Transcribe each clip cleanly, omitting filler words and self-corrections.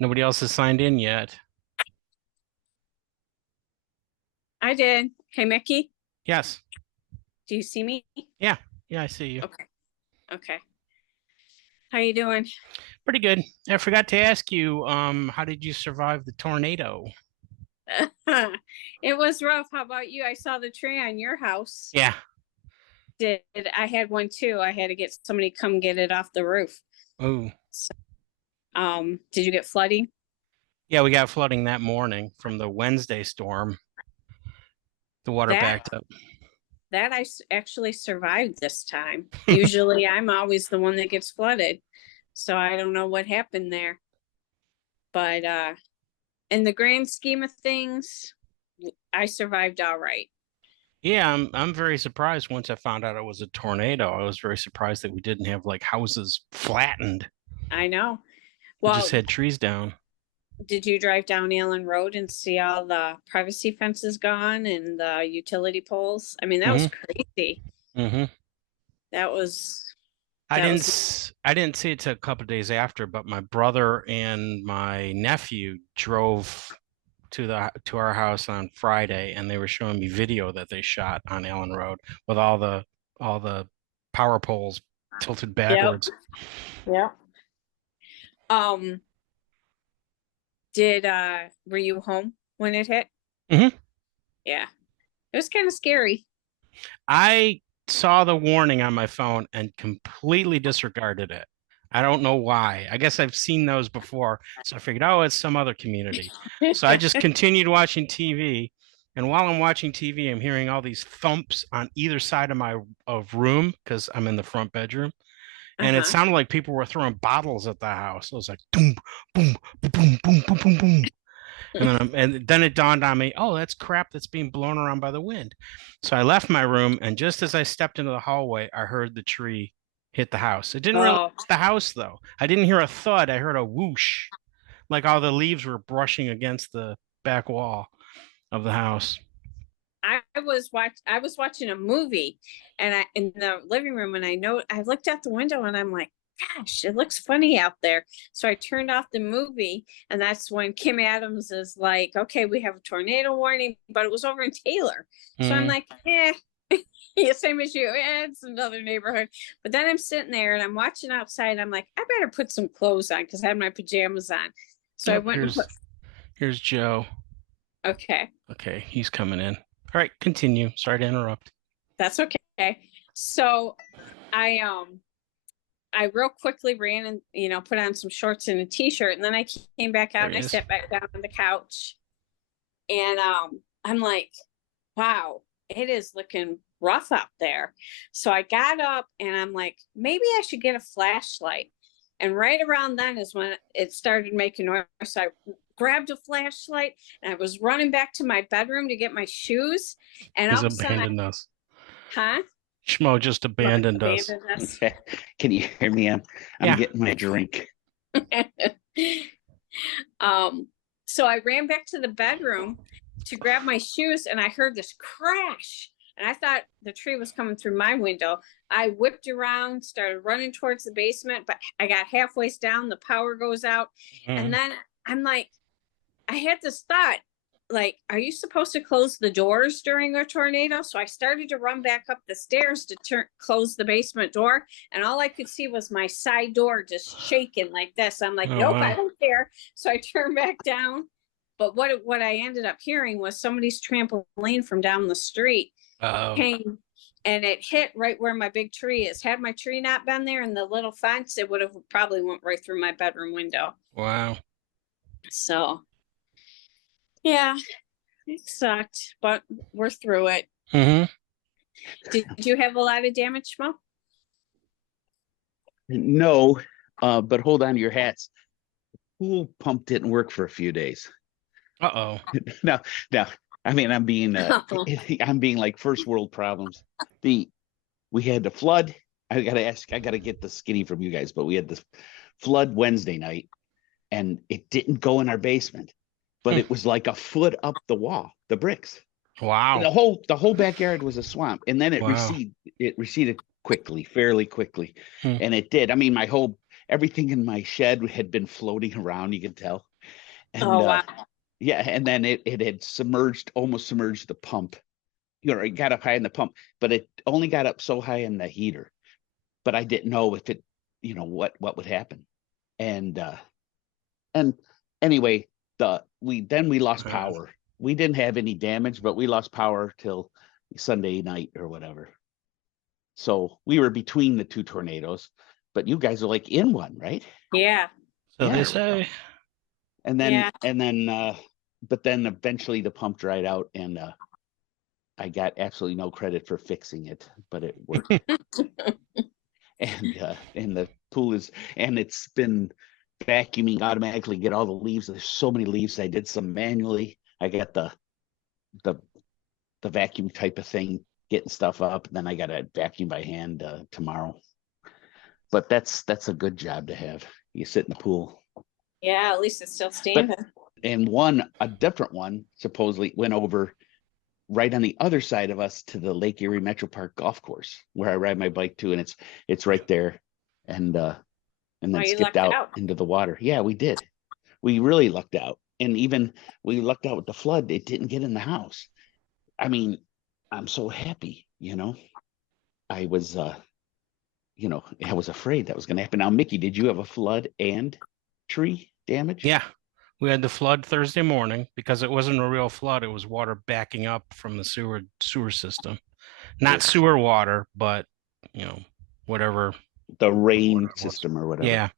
Nobody else has signed in yet. I did. Hey, Mickey, Yes. do you see me? Yeah. Yeah, I see you. Okay. Okay. How you doing? Pretty good. I forgot to ask you, how did you survive the tornado? It was rough. How about you? I saw the tree on your house. Yeah. Did I had one too. I had to get somebody to come get it off the roof. Oh. So, did you get flooding? Yeah, we got flooding that morning from the Wednesday storm. The water That backed up. actually survived this time. Usually I'm always the one that gets flooded. So I don't know what happened there. But in the grand scheme of things, I survived all right. Yeah, I'm very surprised once I found out it was a tornado. I was very surprised that we didn't have like houses flattened. I know. We just Well, had trees down. did you drive down Allen Road and see all the privacy fences gone and the utility poles? I mean, that was Mm-hmm. crazy. Mm-hmm. That was I that didn't was s- I didn't see it till a couple of days after, but my brother and my nephew drove to our house on Friday, and they were showing me video that they shot on Allen Road with all the power poles tilted Yep. backwards. Yep. Um, did were you home when it hit? Hmm. Yeah. It was kind of scary. I saw the warning on my phone and completely disregarded it. I don't know why. I guess I've seen those before, so I figured, oh, it's some other community. So I just continued watching TV, and while I'm watching TV, I'm hearing all these thumps on either side of my of room because I'm in the front bedroom, and it Uh-huh. sounded like people were throwing bottles at the house. It was like boom, boom, boom, boom, boom, boom, boom. And then it dawned on me, oh, that's crap that's being blown around by the wind. So I left my room, and just as I stepped into the hallway, I heard the tree hit the house. It didn't really Oh, hit the house though. I didn't hear a thud. I heard a whoosh, like all the leaves were brushing against the back wall of the house. I was watching a movie and I in the living room and I looked out the window and I'm like, gosh, it looks funny out there. So I turned off the movie and that's when Kim Adams is like, okay, we have a tornado warning, but it was over in Taylor. So I'm Mm, like, yeah, yeah, same as you. Yeah, it's another neighborhood. But then I'm sitting there and I'm watching outside. I'm like, I better put some clothes on because I had my pajamas on. So I oh, went and put here's Joe. okay. Okay, he's coming in. All right, continue. Sorry to interrupt. That's okay. So I I real quickly ran and put on some shorts and a t-shirt and then I came back out There and he I is. sat back down on the couch and I'm like, wow, it is looking rough out there. So I got up and I'm like, maybe I should get a flashlight. And right around then is when it started making noise. So I grabbed a flashlight and I was running back to my bedroom to get my shoes. And He's all of a sudden abandoned us. huh? Schmo just abandoned us. Abandoned us. Okay. Can you hear me? I'm Yeah. getting my drink. um, so I ran back to the bedroom to grab my shoes and I heard this crash. And I thought the tree was coming through my window. I whipped around, started running towards the basement, but I got halfway down, the power goes out. And Mhm. then I'm like, I had this thought, like, are you supposed to close the doors during a tornado? So I started to run back up the stairs to close the basement door, and all I could see was my side door just shaking like this. I'm like, Oh nope, I wow. don't care. So I turned back down. But what I ended up hearing was somebody's trampoline from down the street Oh came and it hit right where my big tree is. Had my tree not been there and the little fence, it would have probably went right through my bedroom window. wow. So yeah, it sucked, but we're through it. Hmm. Did you have a lot of damage, Mo? No, but hold on to your hats. Pool pump didn't work for a few days. Uh-oh. No, no. I mean, I'm being Oh, I'm being like first world problems. The We had the flood. I gotta get the skinny from you guys, but we had the flood Wednesday night, and it didn't go in our basement, but Hmm. it was like a foot up the wall, the bricks. Wow. The whole backyard was a swamp, and then Wow. it receded quickly, fairly quickly, Hmm. and it did. I mean, my whole everything in my shed had been floating around, you can tell. And Oh, wow. yeah, and then it had almost submerged the pump. It got up high in the pump, but it only got up so high in the heater. But I didn't know if it, what would happen. And anyway, we lost power. We didn't have any damage, but we lost power till Sunday night or whatever. So we were between the two tornadoes, but you guys are like in one, right? Yeah. So Yeah. they say. And then, Yeah. but then eventually the pump dried out, and I got absolutely no credit for fixing it, but it worked. And the pool it's been vacuuming automatically, get all the leaves. There's so many leaves. I did some manually. I got the vacuum type of thing, getting stuff up. And then I got to vacuum by hand tomorrow. But that's a good job to have. You sit in the pool. Yeah, at least it's still standing. And a different one supposedly went over right on the other side of us to the Lake Erie Metro Park golf course where I ride my bike to, and it's right there. And then skipped out into the water. Yeah, we did. We really lucked out. And even we lucked out with the flood. It didn't get in the house. I mean, I'm so happy, I was I was afraid that was going to happen. Now, Mickey, did you have a flood and tree damage? Yeah. We had the flood Thursday morning because it wasn't a real flood. It was water backing up from the sewer system. Not sewer water, but whatever. The rain system or whatever. Yeah.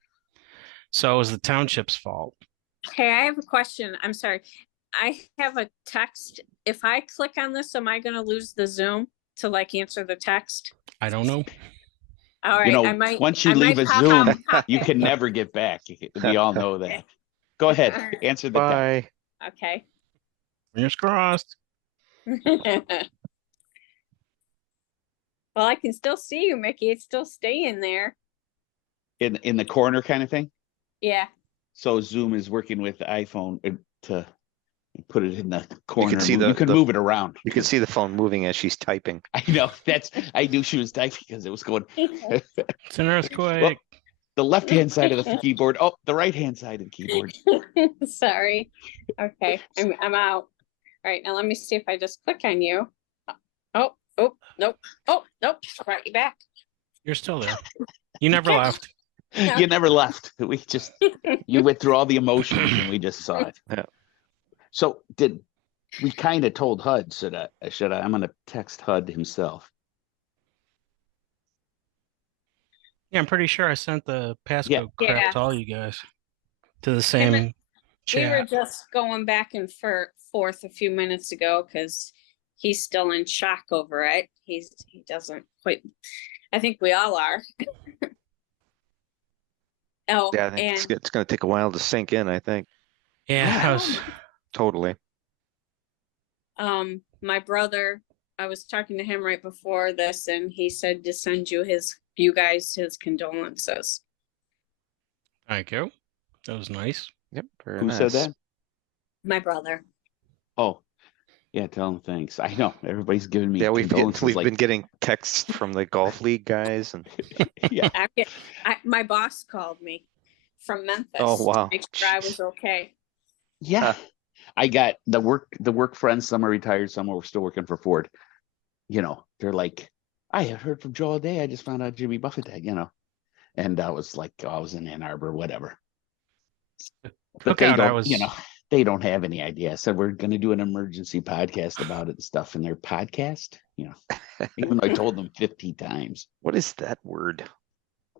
So it was the township's fault. Hey, I have a question. I'm sorry. I have a text. If I click on this, am I going to lose the Zoom to answer the text? I don't know. All right. Once you leave a Zoom, you can never get back. We all know that. Go ahead. Answer the text. Okay. Fingers crossed. Well, I can still see you, Mickey. It's still staying there. In the corner kind of thing? Yeah. So Zoom is working with the iPhone to put it in the corner. You can see you can move it around. You can see the phone moving as she's typing. I know. I knew she was typing because it was going. It's an earthquake. Well, the left-hand side of the keyboard. Oh, the right-hand side of the keyboard. Sorry. Okay. I'm out. All right. Now let me see if I just click on you. Oh, nope. Oh, nope. Brought you back. You're still there. You never left. No. You never left. You went through all the emotions and we just saw it. Yeah. So we kind of told Hud, I'm going to text Hud himself. Yeah, I'm pretty sure I sent the passcode crap to all you guys to the same chat. We were just going back and forth a few minutes ago because he's still in shock over it. He doesn't quite. I think we all are. Oh, yeah, I think it's going to take a while to sink in. I think. Yeah, totally. My brother, I was talking to him right before this, and he said to send you guys his condolences. Thank you. That was nice. Yep. Who said that? My brother. Oh, yeah. Tell him thanks. I know everybody's giving me. Yeah, we've been getting texts from the golf league guys, and yeah. My boss called me from Memphis. Oh wow! To make sure I was okay. Yeah. I got the work friends. Some are retired. Some are still working for Ford. They're like, I have heard from Joe all day. I just found out Jimmy Buffett died, and I was like, I was in Ann Arbor, whatever. But they don't have any idea. I said, we're going to do an emergency podcast about it and stuff in their podcast, even though I told them 50 times. What is that word?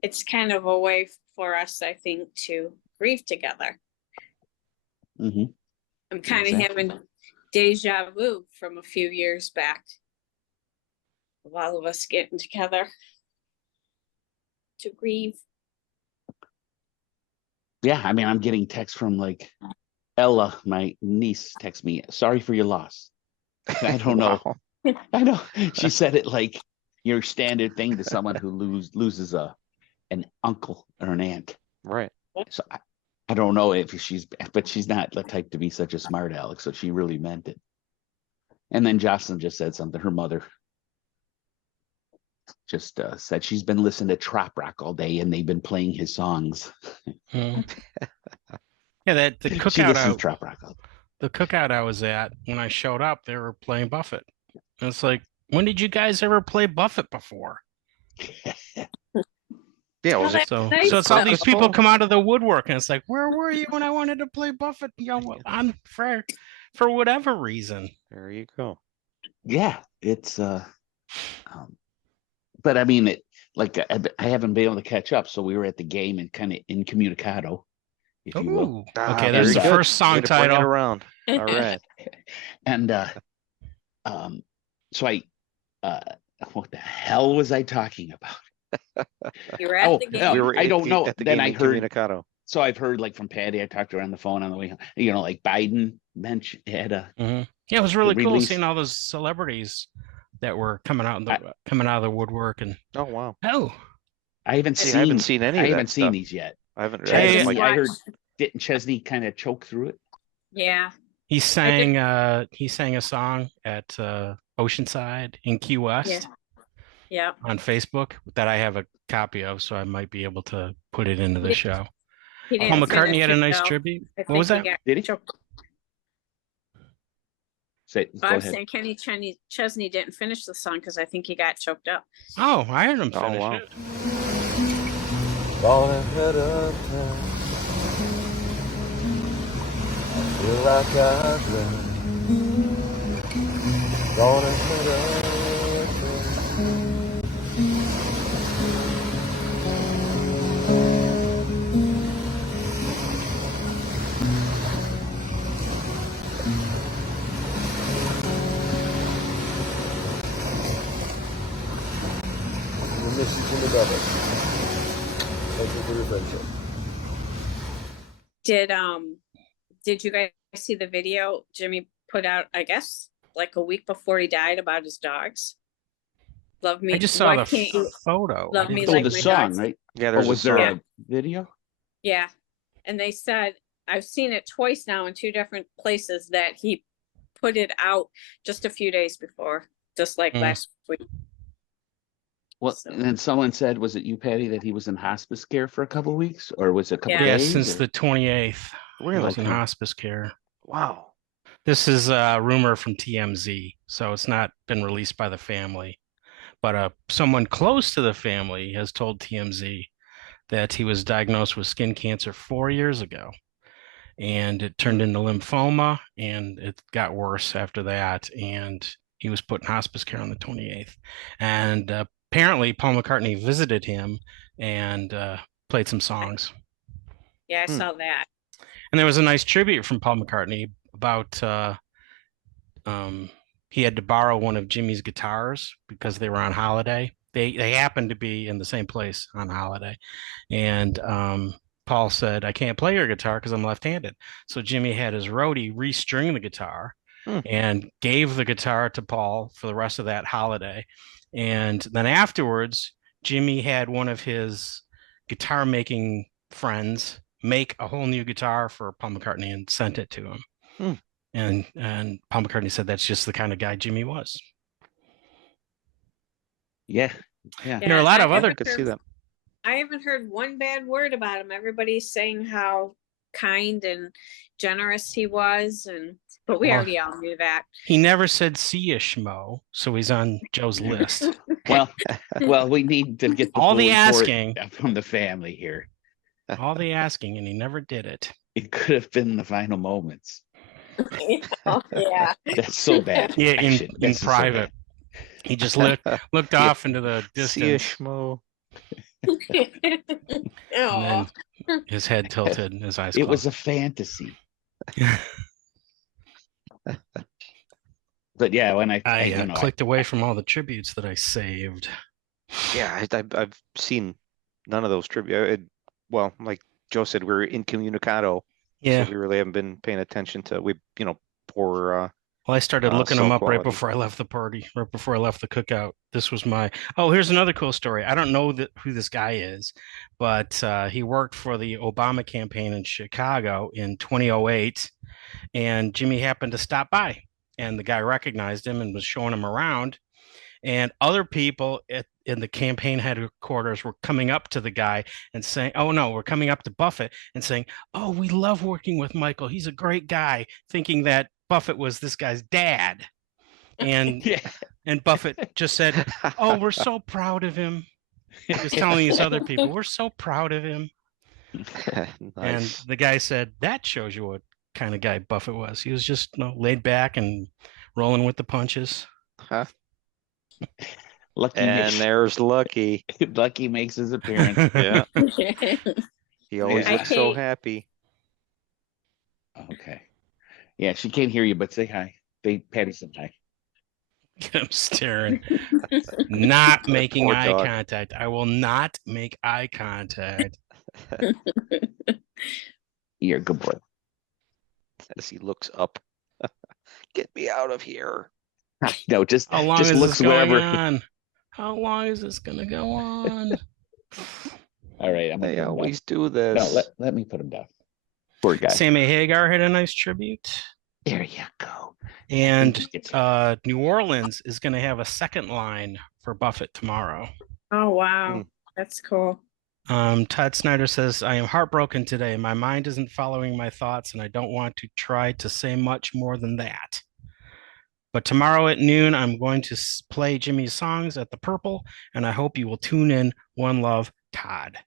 It's kind of a way for us, I think, to grieve together. Mm-hmm. I'm kind of having deja vu from a few years back. Of all of us getting together to grieve. Yeah, I mean, I'm getting texts from Ella, my niece, text me, sorry for your loss. I don't know. Wow. I know. She said it like your standard thing to someone who loses an uncle or an aunt. Right. So I don't know but she's not the type to be such a smart aleck, so she really meant it. And then Jocelyn just said something, her mother. just said she's been listening to trop rock all day, and they've been playing his songs. Mhm. Yeah, that the She cookout listens to trop rock all the cookout I was at, when I showed up, they were playing Buffett. And it's like, when did you guys ever play Buffett before? day. Yeah, was Oh, it? that's So, nice so it's all though. these people Purposeful? come out of the woodwork, and it's like, where were you when I wanted to play Buffett? I'm for whatever reason. There you go. Yeah, it's but I mean, I haven't been able to catch up, so we were at the game and kind of incommunicado, if you will. Ooh, Ah, okay, there's very the good. first song Way to bring it title. around. All right. And so I what the hell was I talking about? You were at Oh, the game. no, We were I don't know. at the Then game I in heard, Communicado. so I've heard like from Patty, I talked to her on the phone on the way home, like Biden mentioned had a Mhm. Yeah, it was really cool release. seeing all those celebrities that were coming out I- coming out of the woodwork. And Oh wow. I haven't See, seen I haven't seen any of that stuff. these yet. I haven't. Yeah, Chesney, yeah, I heard, Watch. didn't Chesney kind of choke through it? Yeah. he sang a song at Oceanside in Key West Yeah. on Facebook that I have a copy of, so I might be able to put it into the Yeah. show. He Paul didn't McCartney finish had a it, nice though. tribute. I What was think that? he Did he? got choked. Go I'm ahead. saying Kenny Chesney didn't finish the song because I think he got choked up. Oh, I heard him Oh, finish wow. it. Gone ahead of time. I feel like I've been gone ahead of time. We miss you, Jimmy Buffett. Thank you for your friendship. Did you guys see the video Jimmy put out, I guess, like a week before he died about his dogs? Love me. I just saw Why the can't you photo. love me Oh, like the my song, dogs? right? Yeah, Oh, there's was a there song. a video? Yeah. And they said, I've seen it twice now in two different places, that he put it out just a few days before, just like Mm. last week. Well, So- and then someone said, was it you, Patty, that he was in hospice care for a couple of weeks, or was it a couple Yeah. Yeah, days? since or- the 28th, he Really? was in Okay. hospice care. Wow. This is a rumor from TMZ, so it's not been released by the family. But someone close to the family has told TMZ that he was diagnosed with skin cancer 4 years ago, and it turned into lymphoma, and it got worse after that, and he was put in hospice care on the 28th. And apparently, Paul McCartney visited him and played some songs. Yeah, I Hmm. saw that. And there was a nice tribute from Paul McCartney about he had to borrow one of Jimmy's guitars because they were on holiday. They happened to be in the same place on holiday, and Paul said, "I can't play your guitar because I'm left-handed." So Jimmy had his roadie restring the guitar Hmm. and gave the guitar to Paul for the rest of that holiday. And then afterwards, Jimmy had one of his guitar making friends make a whole new guitar for Paul McCartney and sent it to him. Hmm. And Paul McCartney said that's just the kind of guy Jimmy was. Yeah. Yeah. There are a lot of I other could see that. I haven't heard one bad word about him. Everybody's saying how kind and generous he was, but we Well, already all knew that. He never said see ya schmo, so he's on Joe's list. Well, we need to get the All full the report asking. from the family here. All the asking, and he never did it. It could have been the final moments. Oh, yeah. That's so bad. Yeah, Actually, in that's so private. bad. He just looked Yeah. off into the See ya, distance, schmo. and Aw. then his head tilted and his eyes It was closed. a fantasy. But yeah, when I I clicked away from all the tributes that I saved. Yeah, I've seen none of those tribute. Well, like Joe said, we're incommunicado, Yeah. so we really haven't been paying attention to poor. Well, I started looking cell them up right quality. before I left the party, right before I left the cookout. This was my. Oh, here's another cool story. I don't know who this guy is, but he worked for the Obama campaign in Chicago in 2008, and Jimmy happened to stop by, and the guy recognized him and was showing him around, And other people in the campaign headquarters were coming up to the guy and saying, "Oh no, we're coming up to Buffett and saying, oh, we love working with Michael. He's a great guy," thinking that Buffett was this guy's dad. And Yeah. and Buffett just said, "Oh, we're so proud of him." He was telling these other people, "We're so proud of him." And Nice. the guy said, "That shows you what kind of guy Buffett was. He was just laid back and rolling with the punches." Huh? Lucky And makes, there's Lucky. Lucky makes his appearance. Yeah. He always Yeah. looks so hate- happy. Okay. Yeah, she can't hear you, but say hi. Patty said hi. I'm staring, not making Poor eye dog. contact. I will not make eye contact. You're a good boy. As he looks up. Get me out of here. No, just How long just is looks this going wherever. on? How long is this going to go on? All right, I'm gonna They put him always do down. this. No, let me put him down. Poor guy. Sammy Hagar had a nice tribute. There you go. And He gets it. New Orleans is going to have a second line for Buffett tomorrow. Oh, wow. Hmm. That's cool. Todd Snyder says, "I am heartbroken today. My mind isn't following my thoughts, and I don't want to try to say much more than that. But tomorrow at noon, I'm going to play Jimmy's songs at the Purple, and I hope you will tune in. One love, Todd."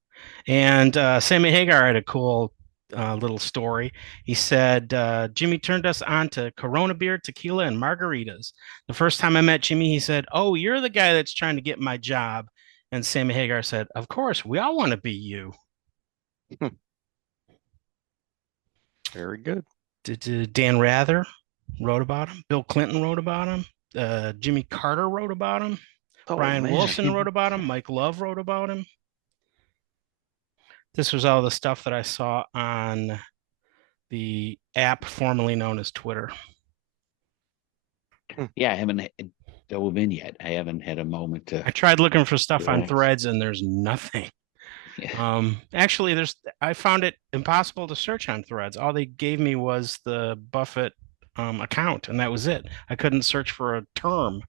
And Sammy Hagar had a cool little story. He said, "Jimmy turned us on to Corona beer, tequila, and margaritas. The first time I met Jimmy, he said, 'Oh, you're the guy that's trying to get my job.' And Sammy Hagar said, 'Of course, we all want to be you.'" Very good. Dan Rather wrote about him. Bill Clinton wrote about him. Jimmy Carter wrote about him. Oh, Brian man. Wilson wrote about him. Mike Love wrote about him. This was all the stuff that I saw on the app formerly known as Twitter. Yeah, I haven't dove in yet. I haven't had a moment I to. tried looking for stuff on Relax. Threads and there's nothing. Yeah. Actually, I found it impossible to search on Threads. All they gave me was the Buffett account, and that was it. I couldn't search for a term.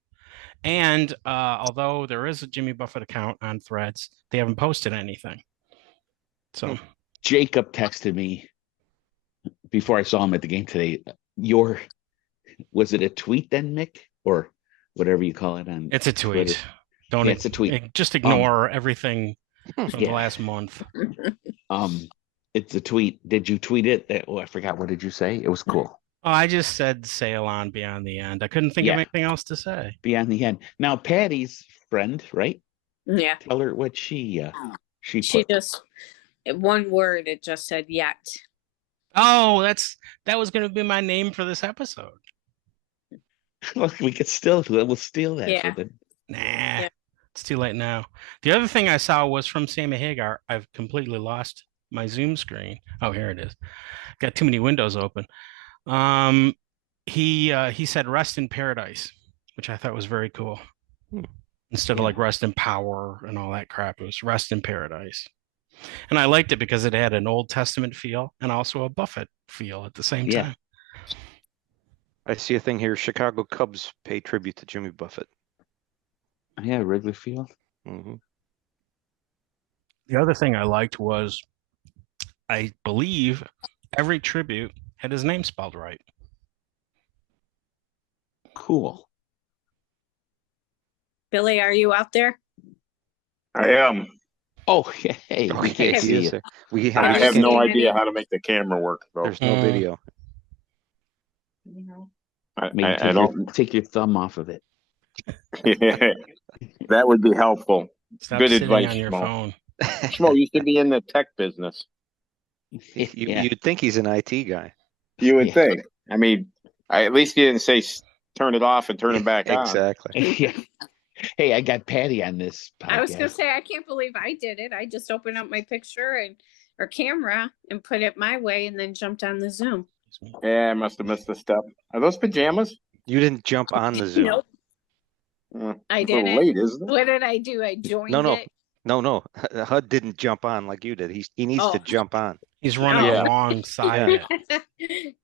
And although there is a Jimmy Buffett account on Threads, they haven't posted anything. So Jacob texted me before I saw him at the game today. Was it a tweet then, Mick, or whatever you call it on? it's a tweet. Twitter? Don't Yeah, it's a tweet. just ignore everything from the Yeah. last month. It's a tweet. Did you tweet it? Oh, I forgot. What did you say? It was cool. Oh, I just said sail on beyond the end. I couldn't think of Yeah. anything else to say. Beyond the end. Now, Patty's friend, right? Yeah. Tell her what she She put. just, one word, it just said yet. Oh, that was going to be my name for this episode. Look, we'll steal that. Yeah. For the, Nah, it's too late now. The other thing I saw was from Sammy Hagar. I've completely lost my Zoom screen. Oh, here it is. Got too many windows open. He said "rest in paradise," which I thought was very cool. Instead of Yeah. like "rest in power" and all that crap, it was "rest in paradise." And I liked it because it had an Old Testament feel and also a Buffett feel at the same Yeah. time. I see a thing here. Chicago Cubs pay tribute to Jimmy Buffett. yeah, Wrigley Field. Hmm. The other thing I liked was, I believe every tribute had his name spelled right. Cool. Billy, are you out there? I am. Oh, hey, we Okay, can't he see is you. there. We I have, have no Seen idea any- how to make the camera work, though. there's no Mm. video. Maybe I don't. take your thumb off of it. That would be helpful. Stop Good sitting advice, on your Schmo. phone. Schmo, you should be in the tech business. Yeah. You'd think he's an IT guy. You would Yeah. think. I mean, at least you didn't say turn it off and turn it back on. Exactly. Yeah. Hey, I got Patty on this podcast. I was gonna say, I can't believe I did it. I just opened up my picture or camera and put it my way and then jumped on the Zoom. Yeah, I must have missed a step. Are those pajamas? You didn't jump on the Zoom. Nope, Uh, I it's a little didn't. late, isn't it? What did I do? I joined No. it. No. HUD didn't jump on like you did. He needs to Oh. jump on. He's running Yeah. alongside it.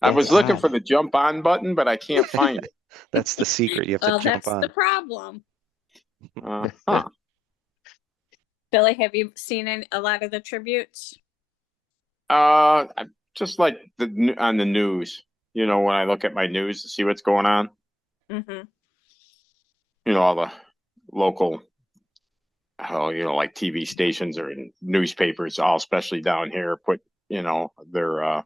I was That's looking odd. for the jump on button, but I can't find it. That's the secret. You have to Well, jump that's the on. problem. Huh. Billy, have you seen a lot of the tributes? Just like on the news, when I look at my news to see what's going on, Mm-hmm. all the local, like TV stations or newspapers, all especially down here, put, their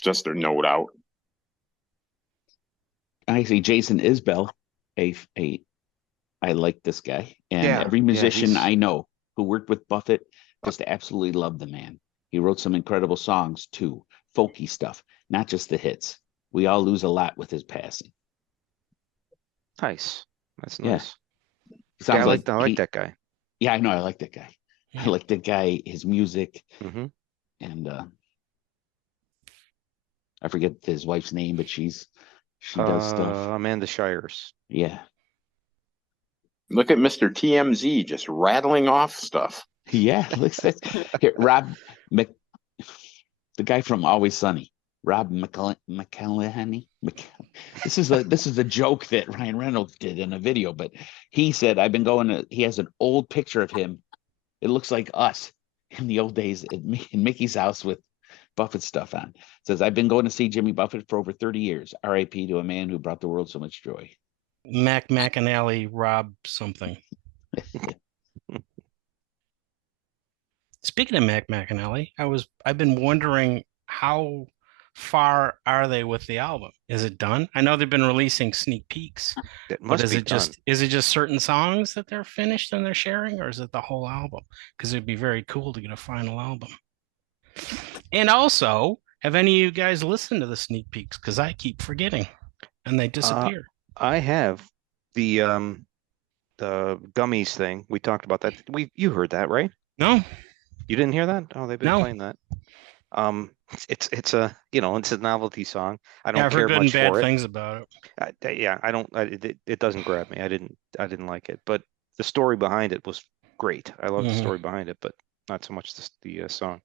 just their note out. I see Jason Isbell, I like this guy, and Yeah, every yeah, musician he's- I know who worked with Buffett just absolutely love the man. He wrote some incredible songs too, folky stuff, not just the hits. We all lose a lot with his passing. Nice. That's Yeah. nice. Sounds like I like that guy. Yeah, I know. I like that guy. I like that guy, his music, Mm-hmm. and I forget his wife's name, but she does stuff. Amanda Shires. Yeah. Look at Mr. TMZ just rattling off stuff. Yeah. Looks at here, the guy from Always Sunny, Rob McElhenney. This is a joke that Ryan Reynolds did in a video, but he said he has an old picture of him. It looks like us in the old days in Mickey's house with Buffett stuff on. Says, I've been going to see Jimmy Buffett for over 30 years. R.I.P. to a man who brought the world so much joy. Mac McAnally, Rob something. Speaking of Mac McAnally, I've been wondering how far are they with the album? Is it done? I know they've been releasing sneak peeks, That but must is be it done. just certain songs that they're finished and they're sharing, or is it the whole album? Because it'd be very cool to get a final album. And also, have any of you guys listened to the sneak peeks? Because I keep forgetting and they disappear. I have the gummies thing. We talked about that. You heard that, right? No, You didn't hear that? Oh, they've been No. playing that. It's a it's a novelty song. I don't I've care heard good much and bad for it. things about it. I don't. It doesn't grab me. I didn't like it. But the story behind it was great. I love the Mhm. story behind it, but not so much the song.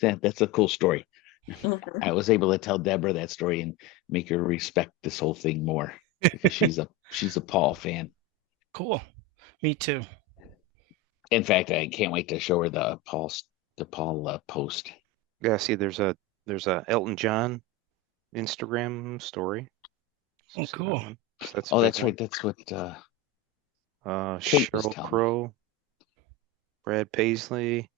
That's a cool story. Mhm. I was able to tell Deborah that story and make her respect this whole thing more because she's a Paul fan. Cool. Me too. In fact, I can't wait to show her the Paul post. Yeah. See, there's a Elton John Instagram story. So Oh, see that cool. one. So that's a Oh, big that's one. right. That's what Kate was Cheryl telling me. Crow, Brad Paisley,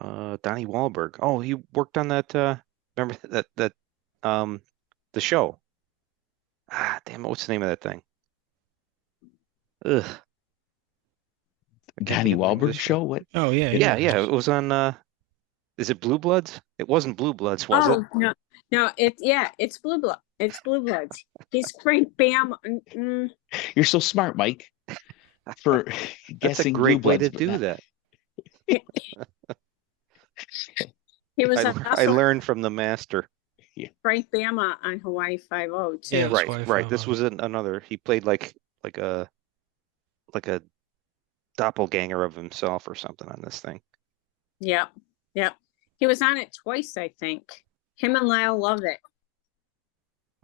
Donnie Wahlberg. Oh, he worked on that. Remember that the show. Damn it! What's the name of that thing? Ugh. I can't Donnie think of the name of Wahlberg this show? What? Oh yeah, Yeah, yeah. It was on. Is it Blue Bloods? It wasn't Blue Bloods, was it? Oh no, it's Blue Blood. It's Blue Bloods. He's Frank Bam. You're so smart, Mike, for That's a guessing great Blue way Bloods, to but do not- that. He was I also learned from the master. Frank Bama on Hawaii Five-O too. Yeah, that's Right, why I right. found This out. was another. He played like a doppelganger of himself or something on this thing. Yep. He was on it twice, I think. Him and Lyle love it.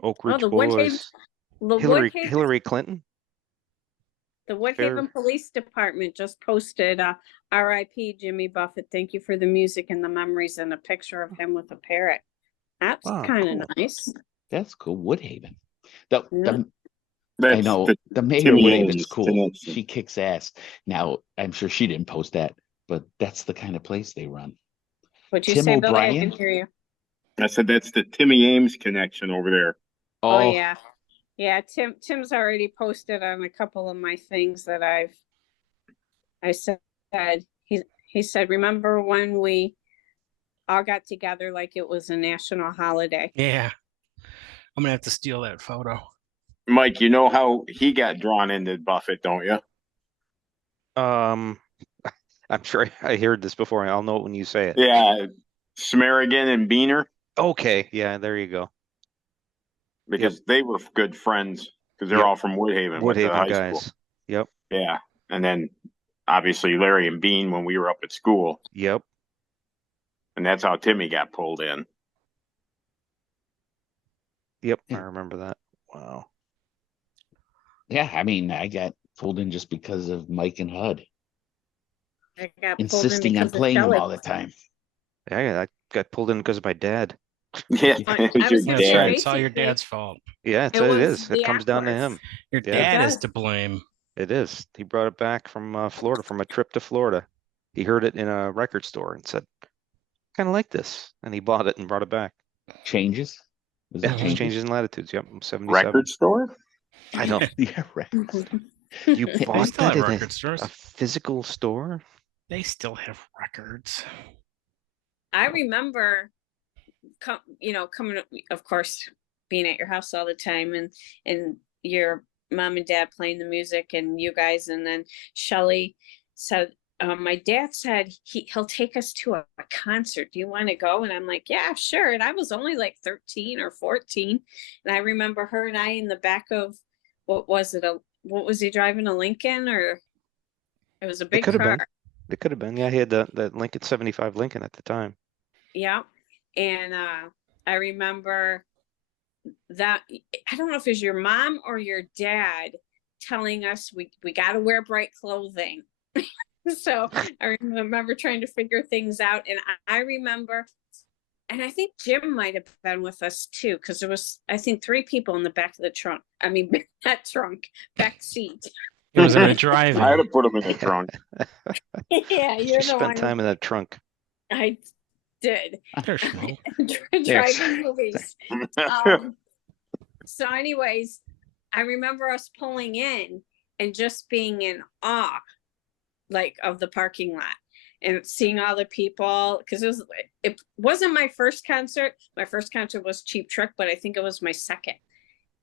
Oak Ridge the Woodhaven, Boys. the Hillary Clinton. The Woodhaven Police Department just posted R.I.P. Jimmy Buffett. Thank you for the music and the memories, and a picture of him with a parrot. That's Wow, kind of cool. nice. That's cool. Woodhaven. Yeah. I know the mayor of Timmy Woodhaven's Ames cool. connection. She kicks ass. Now, I'm sure she didn't post that, but that's the kind of place they run. What'd you Tim say, Billy? I O'Brien? didn't hear you. I said that's the Timmy Ames connection over there. Oh yeah. Yeah, Tim's already posted on a couple of my things that I said. He said, remember when we all got together like it was a national holiday? Yeah. I'm gonna have to steal that photo. Mike, you know how he got drawn into Buffett, don't you? I'm sure I heard this before. I'll know it when you say it. Yeah, Smerigan and Beaner, Okay, yeah, there you go. because they were good friends because they're Yep. all from Woodhaven. Went to Woodhaven high guys. school. Yep, Yeah, and then obviously Larry and Bean when we were up at school, yep. and that's how Timmy got pulled in. Yep, I Yeah. remember that. Wow. Yeah, I mean, I got pulled in just because of Mike and Hud I got pulled in insisting on because of playing them Shelley. all the time. Yeah, I got pulled in because of my dad. Yeah, I it was your was gonna That's say, right. dad. It's all your basically, dad's fault. Yeah, it it was is. It the comes down to Aquas. him. Your Yeah. dad is does. to blame. It is. He brought it back from Florida, from a trip to Florida. He heard it in a record store and said, kind of like this. And he bought it and brought it back. Changes? Was Yeah, it just changes? changes in latitudes. Yep, 77. Record store? I don't. Yeah, right. You They bought still that have at record stores. a physical store? They still have records. I remember, coming, of course, being at your house all the time, and your mom and dad playing the music, and you guys, and then Shelley said, my dad said he'll take us to a concert. Do you want to go? And I'm like, yeah, sure. And I was only like 13 or 14, and I remember her and I in the back of, what was he driving, a Lincoln, or it was a It big could have car. been. It could have been. Yeah, he had the Lincoln 75 Lincoln at the time. Yeah. And I remember that, I don't know if it was your mom or your dad telling us we got to wear bright clothing. So I remember trying to figure things out. And I remember, and I think Jim might have been with us too, because there was, I think, 3 people in the back of the trunk. I mean, not trunk, back seat. It was in a I had drive-in. to put them in the trunk. Yeah, She you're the spent one. time in that trunk. I did. They're small. Driving movies. So anyways, I remember us pulling in and just being in awe, like, of the parking lot and seeing all the people, because it wasn't my first concert. My first concert was Cheap Trick, but I think it was my second.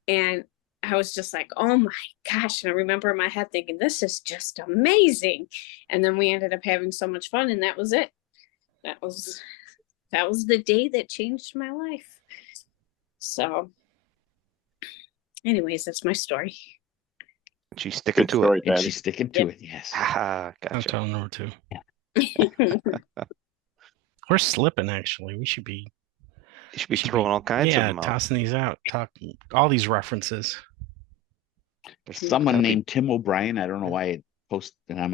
And I was just like, oh my gosh. And I remember in my head thinking, this is just amazing. And then we ended up having so much fun, and that was it. That was the day that changed my life. So anyways, that's my story. She's sticking Good to story, it. And Patty. she's sticking to it, yes. Ah, I'm gotcha. telling her to. We're slipping, actually. We should be You should be throwing all kinds of them out. tossing these out, talking all these references. There's someone That'd be- named Tim O'Brien. I don't know why I posted on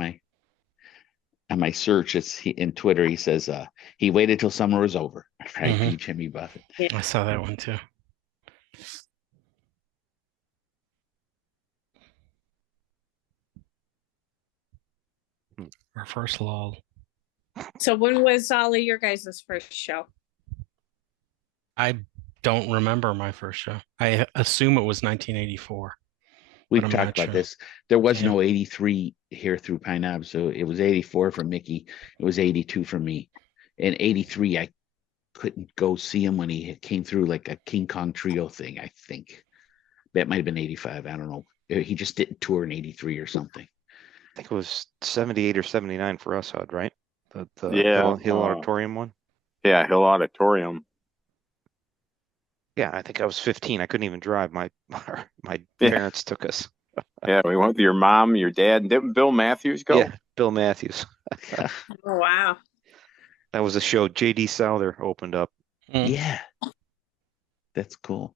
my search. It's in Twitter. He says he waited till summer was over. Right, Mhm. Jimmy Buffett. I saw that one too. Our first lull. So when was all of your guys' first show? I don't remember my first show. I assume it was 1984. We've I'm talked not about sure. this. There was Yeah. no 83 here through Pine Knob, so it was 84 for Mickey. It was 82 for me. And 83, I couldn't go see him when he came through like a King Kong trio thing, I think. That might have been 85. I don't know. He just didn't tour in 83 or something. I think it was 78 or 79 for us, Hud, right? The Yeah, Hill Auditorium one. Yeah, Hill Auditorium. Yeah, I think I was 15. I couldn't even drive. My Yeah. parents took us. Yeah, we went with your mom, your dad, and didn't Bill Matthews go? Yeah, Bill Matthews. Oh, wow. That was a show. J.D. Souther opened up. Mm. Yeah. That's cool.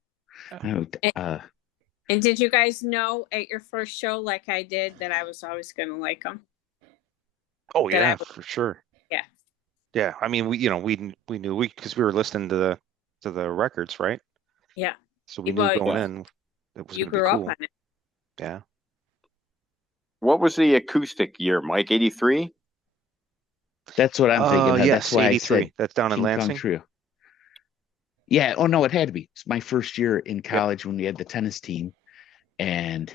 And did you guys know at your first show, like I did, that I was always going to like them? Oh That I yeah, would- for sure. Yeah. Yeah, I mean, we knew because we were listening to the records, right? Yeah. So we Well, knew going yeah. in it was You gonna be grew up cool. on it. Yeah. What was the acoustic year, Mike? 83? That's what I'm thinking. That's Yes, why 83. I said That's down in King Kong Lansing. trio. Yeah. Oh no, it had to be. It's my first year in college when we had the tennis team, and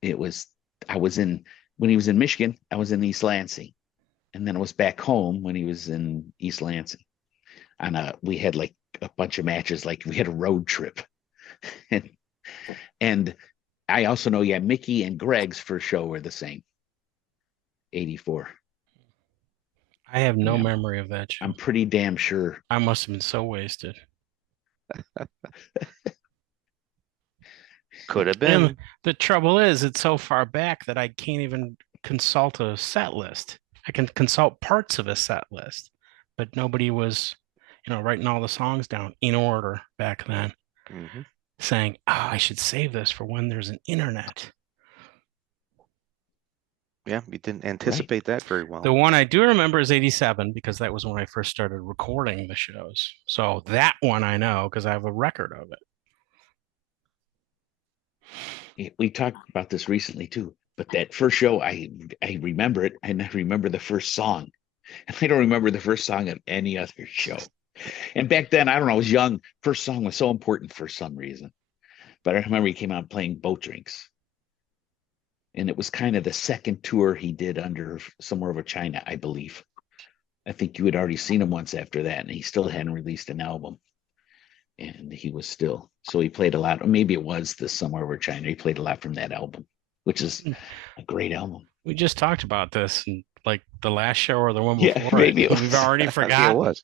when he was in Michigan, I was in East Lansing, and then I was back home when he was in East Lansing. And we had like a bunch of matches, like we had a road trip, and I also know, Mickey and Greg's first show were the same. 84. I have no Yeah. memory of that show. I'm pretty damn sure. I must have been so wasted. Could have been. And the trouble is, it's so far back that I can't even consult a set list. I can consult parts of a set list, but nobody was, writing all the songs down in order back then. Mhm. saying, "Oh, I should save this for when there's an internet." Yeah, we didn't anticipate that very well. The one I do remember is 87 because that was when I first started recording the shows. So that one I know because I have a record of it. We talked about this recently too, but that first show, I remember it, and I remember the first song, and I don't remember the first song of any other show. And back then, I don't know, I was young. First song was so important for some reason. But I remember he came out playing Boat Drinks. And it was kind of the second tour he did under Somewhere Over China, I believe. I think you had already seen him once after that, and he still hadn't released an album. And he was still, so he played a lot, or maybe it was the Somewhere Over China. He played a lot from that album, which is a great album. We just talked about this in like the last show or the one Yeah, before. maybe it We've was. already Maybe it forgotten. was.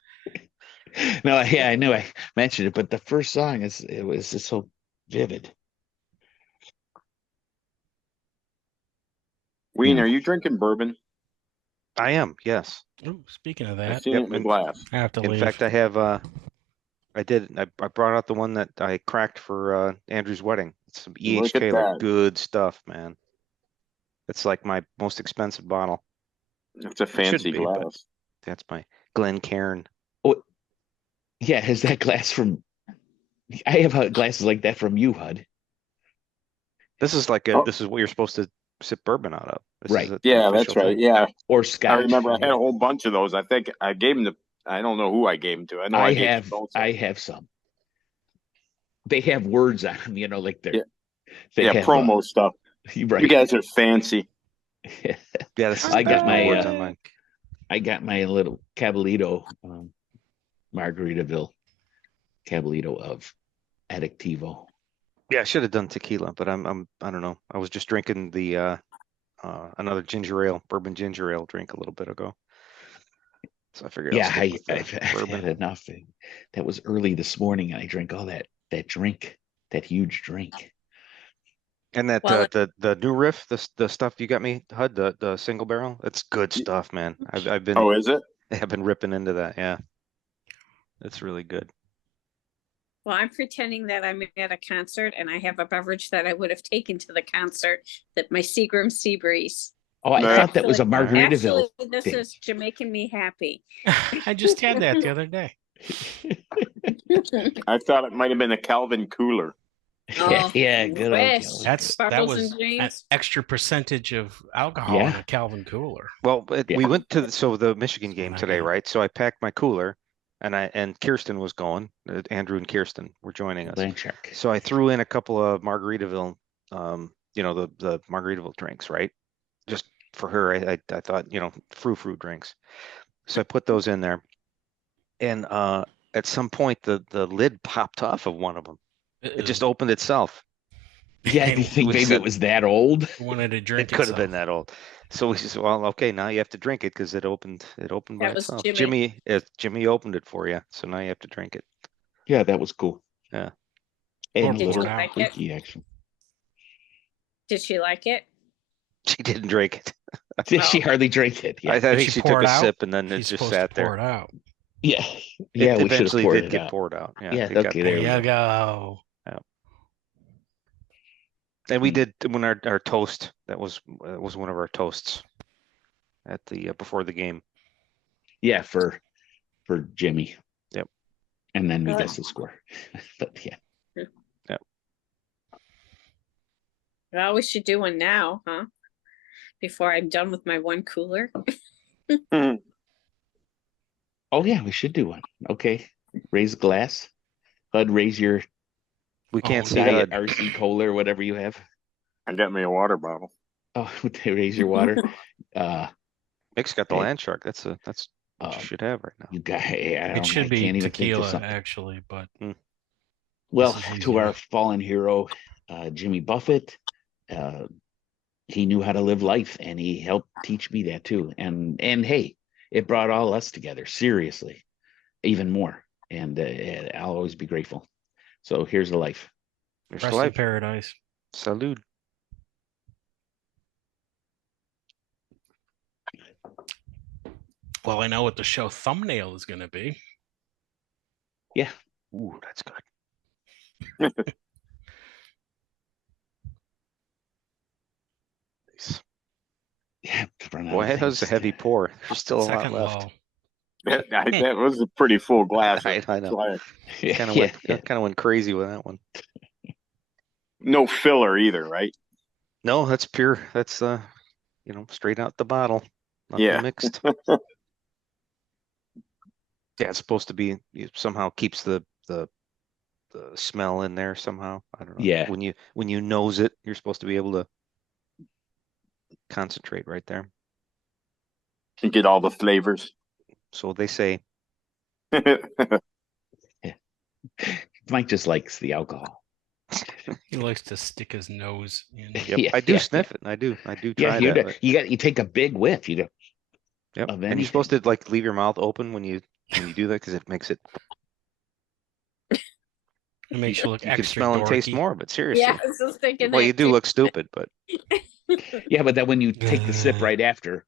No, yeah, I knew I mentioned it, but the first song it was just so vivid. Ween, Yeah. are you drinking bourbon? I am, yes. Ooh, speaking of I that, seen Yep, it in the and- glass. I have to In leave. fact, I have I brought out the one that I cracked for Andrew's wedding. It's some E.H. Look at Taylor. that. Good stuff, man. It's like my most expensive bottle. It's a It shouldn't fancy be, but- glass. That's my Glencairn. Yeah, has that glass from? I have glasses like that from you, Hud. This is like Oh. this is what you're supposed to sip bourbon out of. This Right. is Yeah, official that's right. thing. Yeah, Or Scotch. I remember I had a whole bunch of those. I think I gave them to. I don't know who I gave them to. I know I gave them to I have some. They have words on them, like they're Yeah. they yeah, have, promo stuff. right. You guys are fancy. Yeah, this is I got there's no my, words on mine. I got my little Caballito Margaritaville Caballito of Addictivo. Yeah, I should have done tequila, but I don't know. I was just drinking the another ginger ale, bourbon ginger ale drink a little bit ago. So I figured Yeah, I'll stick with the I've had bourbon. enough. That was early this morning, and I drank all that drink, that huge drink. And that Well, the new riff, the stuff you got me, Hud, the single barrel, it's good stuff, man. I've been Oh, is it? I've been ripping into that. Yeah, it's really good. Well, I'm pretending that I'm at a concert and I have a beverage that I would have taken to the concert, that my Seagram Sea Breeze. Oh, I Right. thought that was a Margaritaville. Actually, this thing. is making me happy. I just had that the other day. I thought it might have been a Calvin cooler. Yeah, Oh, yeah, good old wish. Calvin. That Bubbles was and an James. extra percentage of alcohol in Yeah. a Calvin cooler. Well, Yeah. we went to the Michigan game I today, got. right? So I packed my cooler, and Kirsten was going. Andrew and Kirsten were joining us. Land Shark. So I threw in a couple of Margaritaville, the Margaritaville drinks, right? Just for her, I thought, frou drinks. So I put those in there, and at some point the lid popped off of one of them. It just opened itself. Yeah, do you think We maybe said- it was that old? wanted to drink. It could have been that old. So we said, well, okay, now you have to drink it because it opened by That was itself. Jimmy. Jimmy opened it for you, so now you have to drink it. Yeah, that was cool. Yeah. And a Did you little like it? freaky, actually. Did she like it? She didn't drink it. She hardly drank it. I Yeah, think she she pour took it a out? sip and then it She's just supposed sat to pour there. it out. yeah, It yeah. We should have eventually poured did it get out. poured out. Yeah, Yeah, it got okay, There there we you go. go. And we did when our toast, that was one of our toasts at the before the game. Yeah, for Jimmy. Yep. And then we Really? guessed the score. But yeah, Well, we should do one now, huh? Before I'm done with my one cooler. oh yeah, we should do one. Okay, raise a glass. Hud, raise your We can't Oh, see diet Hud. RC cola or whatever you have. I got me a water bottle. Oh, raise your water. Mick's got the Hey. land shark. That's what Uh, you should have right now. you got. I It should be can't even think of tequila, something. actually, but Well, this is to easy. our fallen hero, Jimmy Buffett, he knew how to live life, and he helped teach me that too. And hey, it brought all us together. Seriously, even more. And I'll always be grateful. So here's the life. There's rest in life. paradise. Salud. Well, I know what the show thumbnail is going to be. Yeah. Ooh, that's good. Yeah, run out Boy, of that was a things. heavy pour. There's still a lot Second left. low. That was a pretty full glass. I know. Fly. Yeah, Kind of yeah, went kind of went crazy with that one. No filler either, right? No, that's pure. That's straight out the bottle. Nothing Yeah. mixed. Yeah, it's supposed to be somehow keeps the smell in there somehow. I don't know. Yeah. When you nose it, you're supposed to be able to concentrate right there. You get all the flavors. So they say. Mike just likes the alcohol. He likes to stick his nose in. Yep, Yeah, I do yeah, sniff it. I do Yeah, try that. But, you take a big whiff. You know. yep. Of And you're supposed to like leave your mouth open when you do that because it makes it. It makes you look You can extra smell and taste dorky. more, but seriously. Yeah, I was just thinking Well, that you do too. look stupid, but Yeah, but then when you take the sip right after,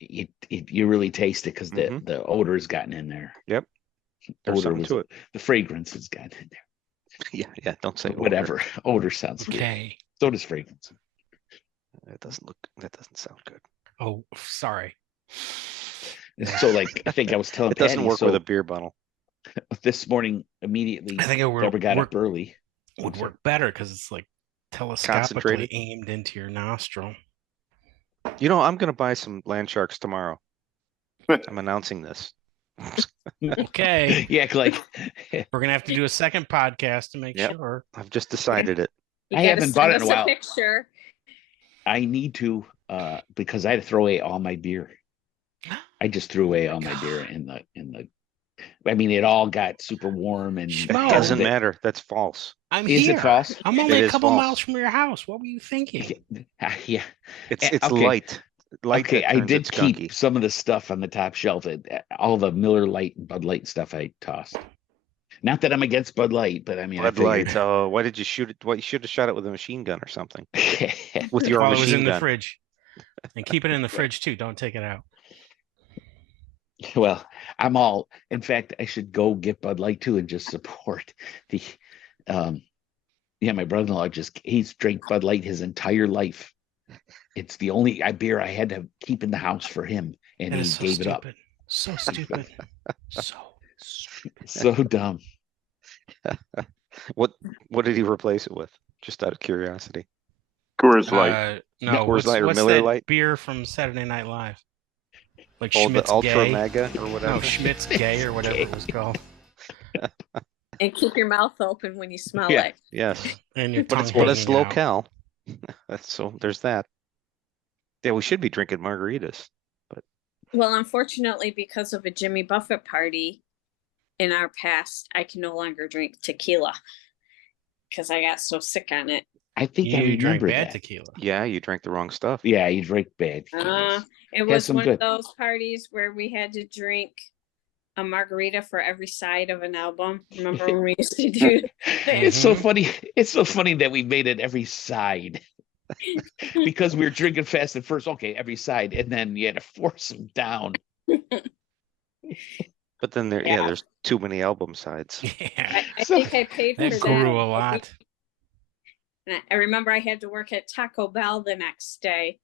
you really taste it because the odor's gotten in there. Yep. There's something to it. The fragrance has gotten in there. Yeah. Don't say Whatever. Odor sounds good. Okay. So does fragrance. That doesn't sound good. Oh, sorry. So like I think I was telling It doesn't Patty, work with a beer bottle. this morning immediately I think it Deborah got would up early. work better because it's like telescopically Concentrated. aimed into your nostril. I'm gonna buy some land sharks tomorrow. I'm announcing this. Okay. Yeah, like We're gonna have to do a second podcast to make Yep. sure. I've just decided it. You I gotta haven't bought it in send a us while. Picture. I need to because I had to throw away all my beer. I just threw away all my beer in the I mean it all got super warm and Schmo. It doesn't matter. That's false. I'm Is here. it false? I'm only It a is couple false. miles from your house. What were you thinking? Yeah. It's okay. light. Light. Okay, that I turns did it keep skunky. some of the stuff on the top shelf. All the Miller Lite and Bud Light stuff I tossed. Not that I'm against Bud Light, but I mean, Bud I Light. figured. Oh, why did you shoot it? Well, you should have shot it with a machine gun or something. With your While it was machine in the gun. fridge. And keep it in the fridge too. Don't take it out. Well, in fact, I should go get Bud Light too and just support the, my brother-in-law he's drank Bud Light his entire life. It's the only beer I had to keep in the house for him, and That he is so gave it up. stupid. So stupid. So stupid. So dumb. What did he replace it with? Just out of curiosity. Coors Light. No, Coors what's, Light or what's Miller that Lite? beer from Saturday Night Live? Like Oh, the Schmidt's Ultra Gay. Mega or whatever. No, Schmidt's Gay or whatever it was called. And keep your mouth open when you smell Yeah. it. Yes. And your But tongue it's But hanging it's low out. cal. So there's that. Yeah, we should be drinking margaritas. Well, unfortunately, because of a Jimmy Buffett party in our past, I can no longer drink tequila because I got so sick on it. I think I You drank remember bad that. tequila. Yeah, you drank the wrong stuff. Yeah, you drank bad. It was some one good. of those parties where we had to drink a margarita for every side of an album. Remember when we used to do It's so funny. It's so funny that we made it every side because we were drinking fast at first. Okay, every side, and then you had to force them down. But then there's too many album sides. Yeah. I think I paid That for grew that. a lot. And I remember I had to work at Taco Bell the next day,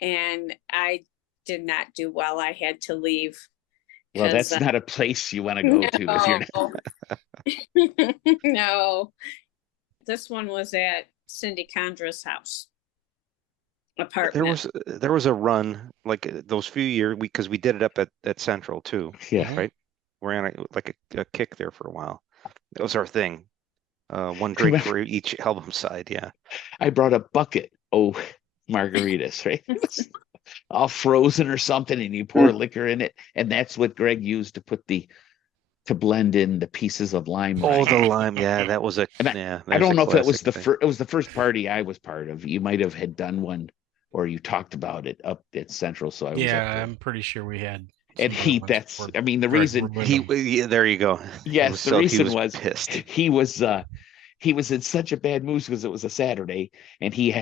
and I did not do well. I had to leave. Well, that's 'cause, not a place you want to go to if you're not. No. This one was at Cindy Condra's house. Apartment. There was a run like those few years because we did it up at Central too. Yeah. Right. We're on a kick there for a while. That was our thing. One drink for each album side. Yeah. I brought a bucket. Margaritas, right? All frozen or something, and you pour liquor in it, and that's what Greg used to blend in the pieces of lime. Oh, the lime. Yeah, that was a. And Yeah. I don't know if it was classic thing. it was the first party I was part of. You might have had done one, or you talked about it up at Central. So I was up Yeah, there. I'm pretty sure we had. And some other ones before the Greg reason were with him. Yeah, there you go. Yes, the So reason was pissed. he was in such a bad mood because it was a Saturday and he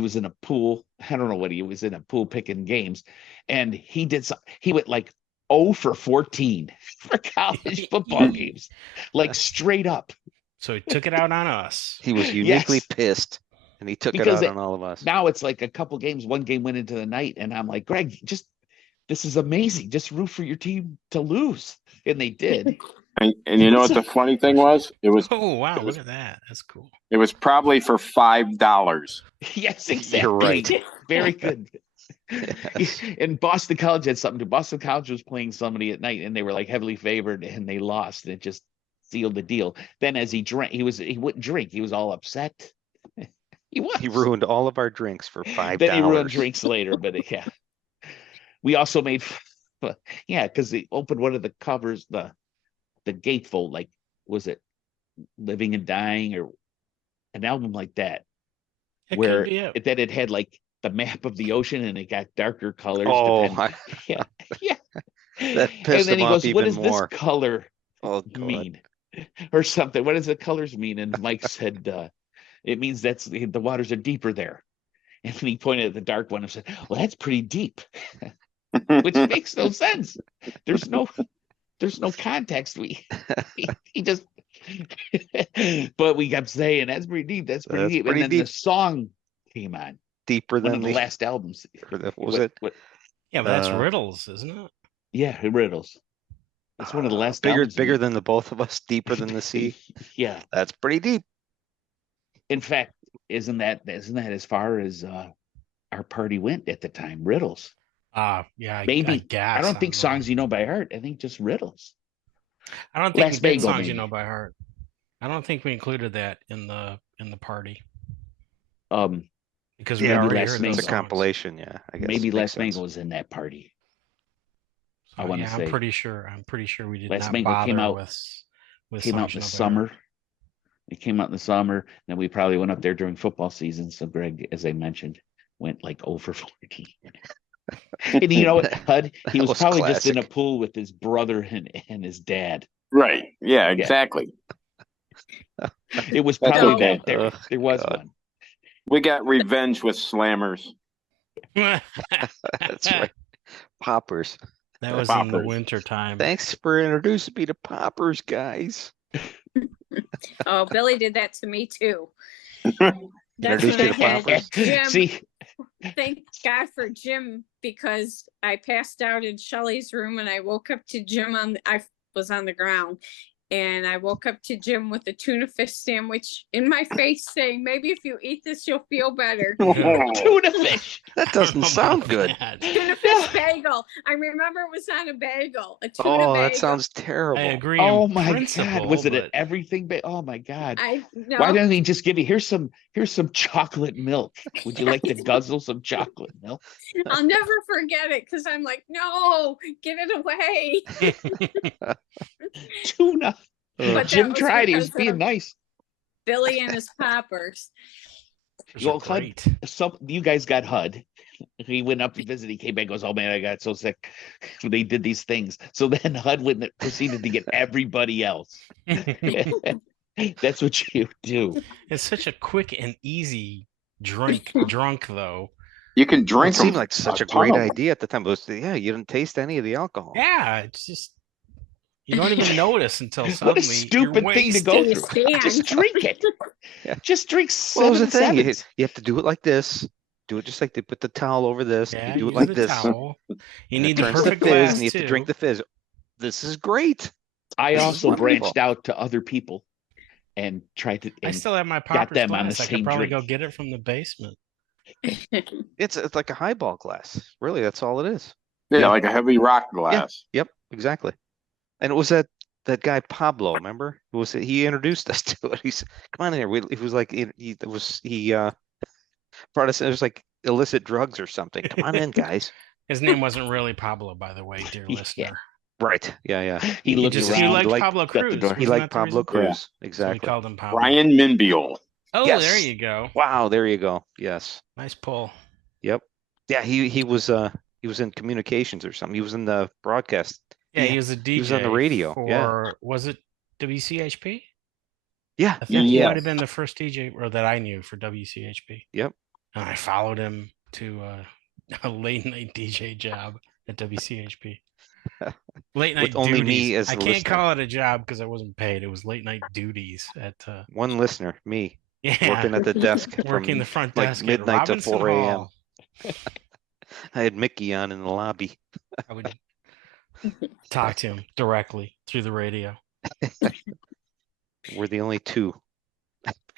was in a pool. I don't know what he was in a pool picking games, and he went like 0 for 14 for college football games, like straight up. So he took it out on us. He was uniquely Yes. pissed. And he took it Because out on all of us. now it's like a couple games, one game went into the night, and I'm like, Greg, this is amazing. Just root for your team to lose, and they did. And you know what the funny thing was? Oh wow, it was look at that. That's cool. it was probably for $5. Yes, exactly. You're right. Very good. Yes. And Boston College had something to. Boston College was playing somebody at night, and they were like heavily favored, and they lost, and it just sealed the deal. Then as he drank, he wouldn't drink. He was all upset. He ruined all of our drinks for $5. Then he ruined drinks later, but yeah. We also made, yeah, because they opened one of the covers, the gatefold, like, was it Living and Dying or an album like that, It where could be it. it had like the map of the ocean and it got darker colors. Oh, yeah, yeah. That And pissed then him he off goes, "What even does more." this color Oh, God. mean?" Or something. What does the colors mean? And Mike said, "It means that's the waters are deeper there." And then he pointed at the dark one and said, "Well, that's pretty deep," which makes no sense. There's no context. He just, but we kept saying that's pretty deep. That's pretty That's deep. pretty And then the deep. song came on, Deeper one than of the last albums. what was it? Yeah, but that's Uh, riddles, isn't it? Yeah, Riddles. It's one of the last bigger albums. bigger than the both of us, deeper than the sea. Yeah. That's pretty deep. In fact, isn't that as far as our party went at the time? Riddles. Yeah, I Maybe. guess. I don't think know. songs you know by heart. I think just riddles. I don't think Last we did Bagel, songs you maybe. know by heart. I don't think we included that in the party because we maybe already Last heard Mango. those It's a songs. compilation, yeah. I guess maybe makes Last sense. Mango was in that party. I So, wanna yeah, say. I'm pretty sure we did Last not Mango bother came out- with Came out songs in the you know by summer. heart. It came out in the summer. Then we probably went up there during football season. So Greg, as I mentioned, went like over 40. And you know what, Hud? He That was probably just in a classic. pool with his brother and his dad. Right. Yeah, exactly. It was That's probably okay. that. There was God. one. We got revenge with slammers. That's right. Poppers. That was in the Poppers. winter time. Thanks for introducing me to poppers, guys. Oh, Billy did that to me too. That's Introduced when you I to had poppers? Jim. See, Thank God for Jim because I passed out in Shelly's room and I woke up to Jim I was on the ground and I woke up to Jim with a tuna fish sandwich in my face saying, maybe if you eat this, you'll feel better. tuna fish. That I don't doesn't know sound about good. that. Tuna fish bagel. I remember it was on a bagel. A tuna Oh, bagel. that sounds terrible. I agree. Oh in my principle, God! Was it but an everything? Oh my God! I know. Why doesn't he just give you here's some chocolate milk? Would you like to guzzle some chocolate milk? I'll never forget it because I'm like, no, get it away. Tuna. But that Jim was tried. He was because being of nice. Billy and his poppers. Those are Well, Hud, great. some you guys got Hud. He went up to visit. He came back. Goes, oh man, I got so sick. They did these things. So then Hud went and proceeded to get everybody else. That's what you do. It's such a quick and easy drunk though. You can Well, it drink them. seemed like such a ton great of 'em. idea at the time. It was, yeah, you didn't taste any of the alcohol. Yeah, it's just you don't even notice until What suddenly a stupid thing to go You through. stand. Just drink it. Yeah. Just drink What was the 7 thing? sevens. You have to do it like this. Do it just like they put the towel over this. Yeah, you do it use like the this. towel. You and need it the turns perfect to fizz, glass and you have to drink too. the fizz. This is great. I This is also wonderful. branched out to other people and tried to. I And still have my poppers them on the glass. I same could probably drink. go get it from the basement. It's like a highball glass. Really, that's all it is. Yeah, like a heavy rock glass. Yep, exactly. And it was that guy Pablo, remember? He introduced us to it. He's come on in here. He was like he brought us. It was like illicit drugs or something. Come on in, guys. His name wasn't really Pablo, by the way, dear Yeah. listener. Right. Yeah. He He looked just around. he liked liked- Pablo got the Cruz. door. He Wasn't liked that the Pablo reason? Cruz. So we Exactly. called him Pablo. Ryan Minbiel. Oh, Yes. there you go. Wow. There you go. Yes. Nice pull. Yep. Yeah. He was in communications or something. He was in the broadcast. Yeah, he was a DJ. was on the radio, yeah. For was it WCHP? Yeah. I think he Yeah. might have been the first DJ or that I knew for WCHP. Yep. And I followed him to a late night DJ job at WCHP. Late night With only duties. me as I the can't listener. call it a job because I wasn't paid. It was late night duties at One listener, me. Yeah. working at the desk Working from the front like desk at midnight to Robinson 4 a.m. Hall. I had Mickey on in the lobby. I would talk to him directly through the radio. We're the only two.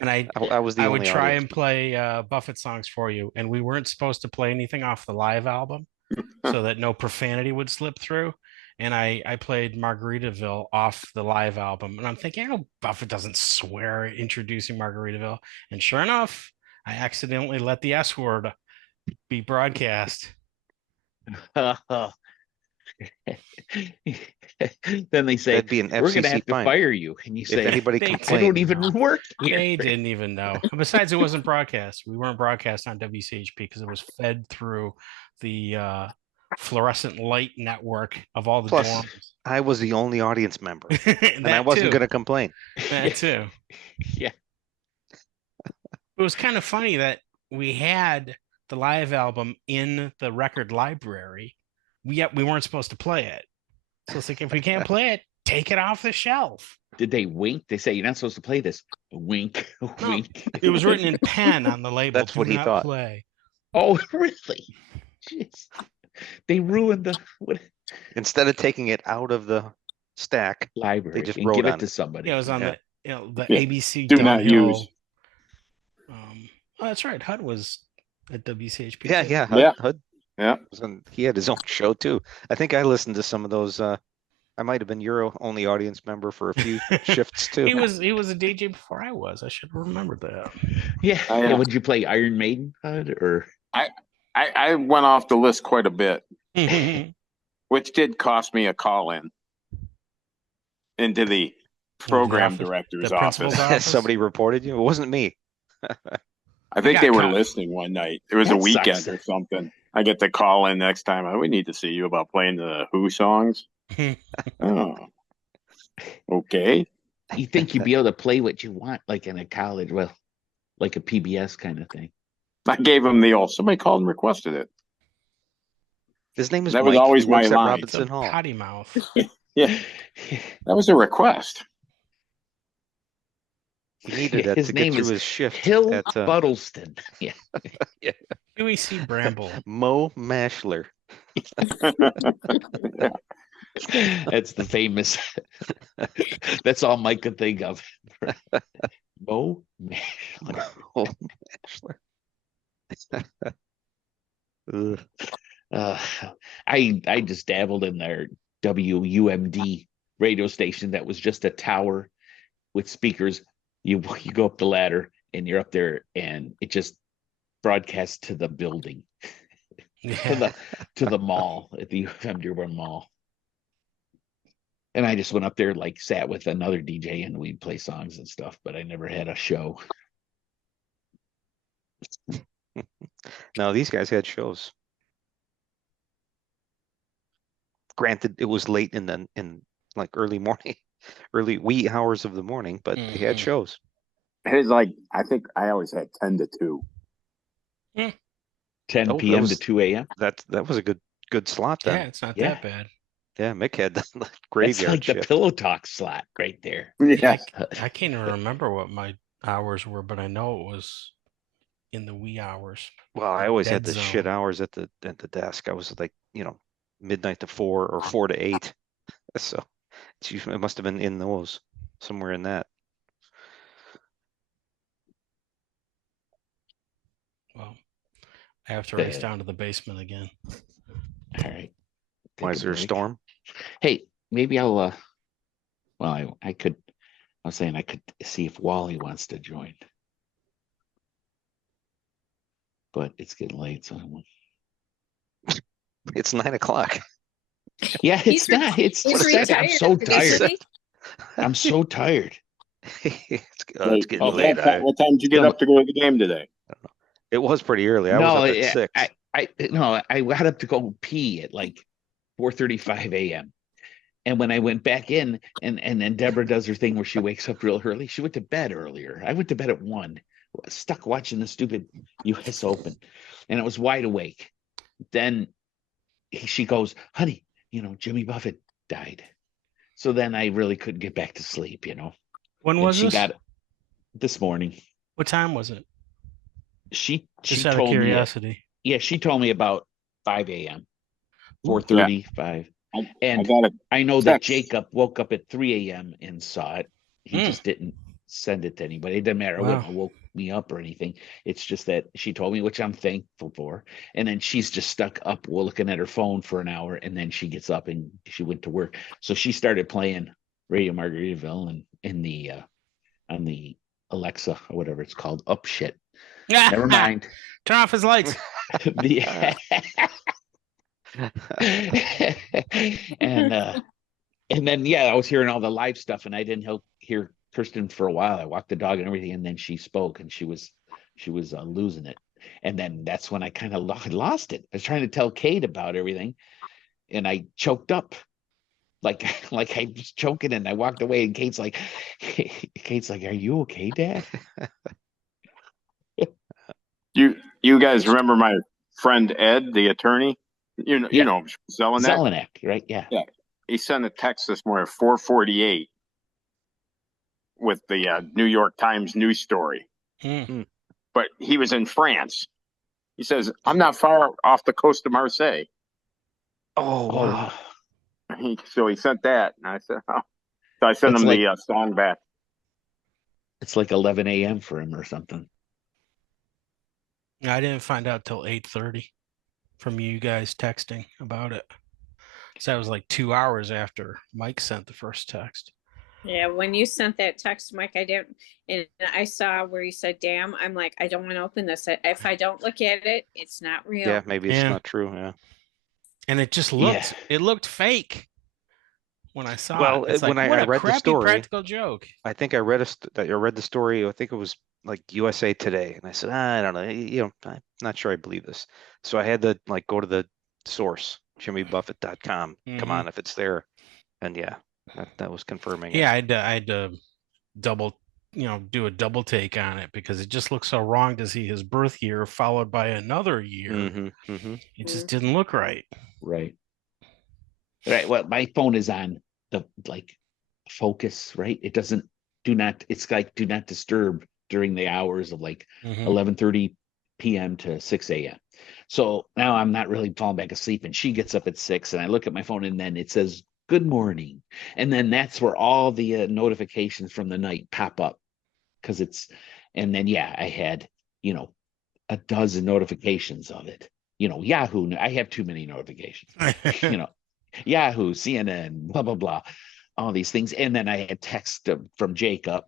And I was the I would only try audience. and play Buffett songs for you, and we weren't supposed to play anything off the live album so that no profanity would slip through. And I played Margaritaville off the live album, and I'm thinking, oh, Buffett doesn't swear introducing Margaritaville. And sure enough, I accidentally let the S word be broadcast. Then they say, That'd be an we're going to FCC have to fine. fire you. And you If say, anybody They I complained, don't even know. work here. They didn't even know. Besides, it wasn't broadcast. We weren't broadcast on WCHP because it was fed through the fluorescent light network of all the Plus, dorms. I was the only audience member, and I That wasn't too. going to complain. That too. Yeah. It was kind of funny that we had the live album in the record library, yet we weren't supposed to play it. So it's like, if we can't play it, take it off the shelf. Did they wink? They say, you're not supposed to play this. Wink, No, wink. It was written in pen on the label. That's what "Do he not thought. Play. Oh, really? Jeez. They ruined the Instead of taking it out of the stack, library just and wrote give on it to it. somebody. Yeah, it was on Yeah. the Yeah. ABC Do not downhill. use. Oh, that's right. HUD was at WCHP. Yeah, too. yeah. Yeah. Hud Yeah. he had his own show too. I think I listened to some of those. I might have been your only audience member for a few shifts too. He was a DJ before I was. I should have remembered that. Yeah. Oh, Yeah. yeah. Would you play Iron Maiden or I went off the list quite a bit, The which did cost me a call in into the program office- director's the principal's office. office? Somebody reported you. It wasn't me. I think got they were caught. listening one night. It was a That weekend sucks. or something. I get the call in next time. We need to see you about playing the Who songs. Oh, okay. you think you'd be able to play what you want, like in a college, well, like a PBS kind of thing? I gave him the old. Somebody called and requested it. His name is That was Mike. always He works my at line. Robinson Hall. Potty mouth. Yeah, that was a request. He needed that His to get name through is his shift Hill at Buttleston. Yeah. Huey C. Bramble. Mo Mashler. That's the famous. That's all Mike could think of. Mo Mashler. Mo Mashler. Ugh. I just dabbled in their WUMD radio station that was just a tower with speakers. You go up the ladder and you're up there, and it just broadcasts to the building, Yeah. to the mall at the UFM Dearborn Mall. And I just went up there, like sat with another DJ, and we'd play songs and stuff, but I never had a show. No, these guys had shows. Granted, it was late in like early morning, early wee hours of the morning, but they had Mhm. shows. It was like, I think I always had 10 to 2. 10 Oh, that p.m. to was- 2 a.m. That was a good slot Yeah, then. it's not Yeah. that bad. Yeah, Mick had the That's graveyard like the shift. Pillow Talk slot right there. Yeah. I can't even remember what my hours were, but I know it was in the wee hours. Well, I always had Dead the shit zone. hours at the desk. I was like, midnight to 4 or 4 to 8. So it must have been in those, somewhere in that. Well, I have to race Yeah. down to the basement again. All right. Why Take is there a break. storm? Hey, maybe I'll well, I could, I was saying I could see if Wally wants to join. But it's getting late, so I won't. It's 9 o'clock. Yeah, He's it's not. It's He's just I'm so retired, tired. isn't he? I'm so tired. It's Wait, getting oh, late. what time did you get No. up to go to the game today? It was pretty early. I was up at 6. I got up to go pee at like 4:35 a.m. And when I went back in, and then Deborah does her thing where she wakes up real early. She went to bed earlier. I went to bed at 1, stuck watching the stupid US Open, and I was wide awake. Then she goes, honey, Jimmy Buffett died. So then I really couldn't get back to sleep, When And was she this? got this morning. What time was it? She Just out of told me, curiosity. yeah, she told me about 5 a.m., Ooh. 4:30, 5. I And got a I know that text. Jacob woke up at 3 a.m. and saw it. He Mm. just didn't send it to anybody. It doesn't matter. It wouldn't Wow. have woke me up or anything. It's just that she told me, which I'm thankful for. And then she's just stuck up looking at her phone for an hour, and then she gets up and she went to work. So she started playing Radio Margaritaville and in the on the Alexa or whatever it's called, up shit. Never mind. Turn off his lights. The and then yeah, I was hearing all the live stuff, and I didn't hear Kirsten for a while. I walked the dog and everything, and then she spoke, and she was losing it. And then that's when I kind of lost it. I was trying to tell Kate about everything, and I choked up, like I was choking, and I walked away. And Kate's like, "Are you okay, Dad?" You guys remember my friend Ed, the attorney? You Yeah. know Zelenak? Zelenak, right? Yeah. Yeah. He sent a text this morning at 4:48 with the New York Times news story. Mm. But he was in France. He says, "I'm not far off the coast of Marseille." Oh, wow. So he sent that, and I said, "Oh." So I sent It's him like- the song back. It's like 11 a.m. for him or something. I didn't find out till 8:30 from you guys texting about it. So that was like 2 hours after Mike sent the first text. Yeah, when you sent that text, Mike, I didn't, and I saw where you said, "Damn," I'm like, I don't want to open this. If I don't look at it, it's not real. Yeah, maybe it's Yeah. not true. Yeah. And it just Yeah. looked fake when I saw Well, it. It's when like, I what a read the crappy story- practical joke. I think I read the story. I think it was like USA Today, and I said, I don't know. I'm not sure I believe this. So I had to like go to the source, jimmybuffett.com. Come Mhm. on, if it's there. And yeah, that was confirming it. Yeah, I had to double, do a double take on it because it just looked so wrong to see his birth year followed by another year. Mm-hmm, mm-hmm. It just didn't look right. Right. Well, my phone is on the focus, right? It doesn't it's like do not disturb during the hours of like Mhm. 11:30 p.m. to 6 a.m. So now I'm not really falling back asleep, and she gets up at 6, and I look at my phone, and then it says good morning, and then that's where all the notifications from the night pop up, because and then yeah, I had a dozen notifications of it. Yahoo. I have too many notifications. Yahoo, CNN, blah blah blah, all these things, and then I had text from Jacob,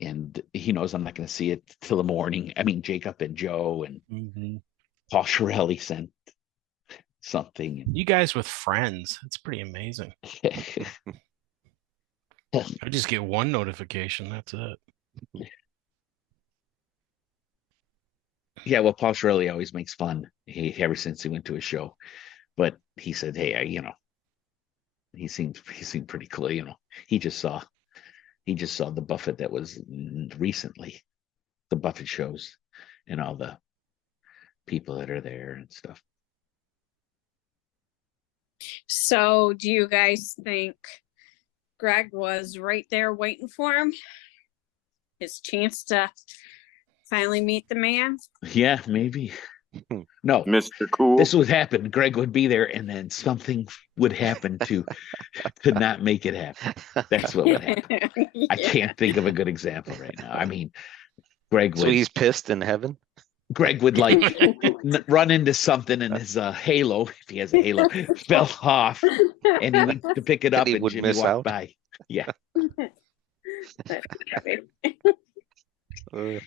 and he knows I'm not going to see it till the morning. I mean, Jacob and Joe and Mhm. Paul Shirelli sent something. You guys with friends, it's pretty amazing. I just get one notification. That's it. Yeah, well, Paul Shirelli always makes fun. Ever since he went to a show, but he said, "Hey, he seemed pretty cool. He just saw the Buffett that was recently, the Buffett shows, and all the people that are there and stuff." So, do you guys think Greg was right there waiting for him? His chance to finally meet the man? Yeah, maybe. No, Mr. Cool. this would happen. Greg would be there, and then something would happen to not make it happen. That's what would happen. I can't think of a good example right now. I mean, Greg So would. he's pissed in heaven. Greg would run into something, and his halo, if he has a halo, fell off, and he went to pick it And up, he and would Jimmy miss walked out? by. Yeah. Uh,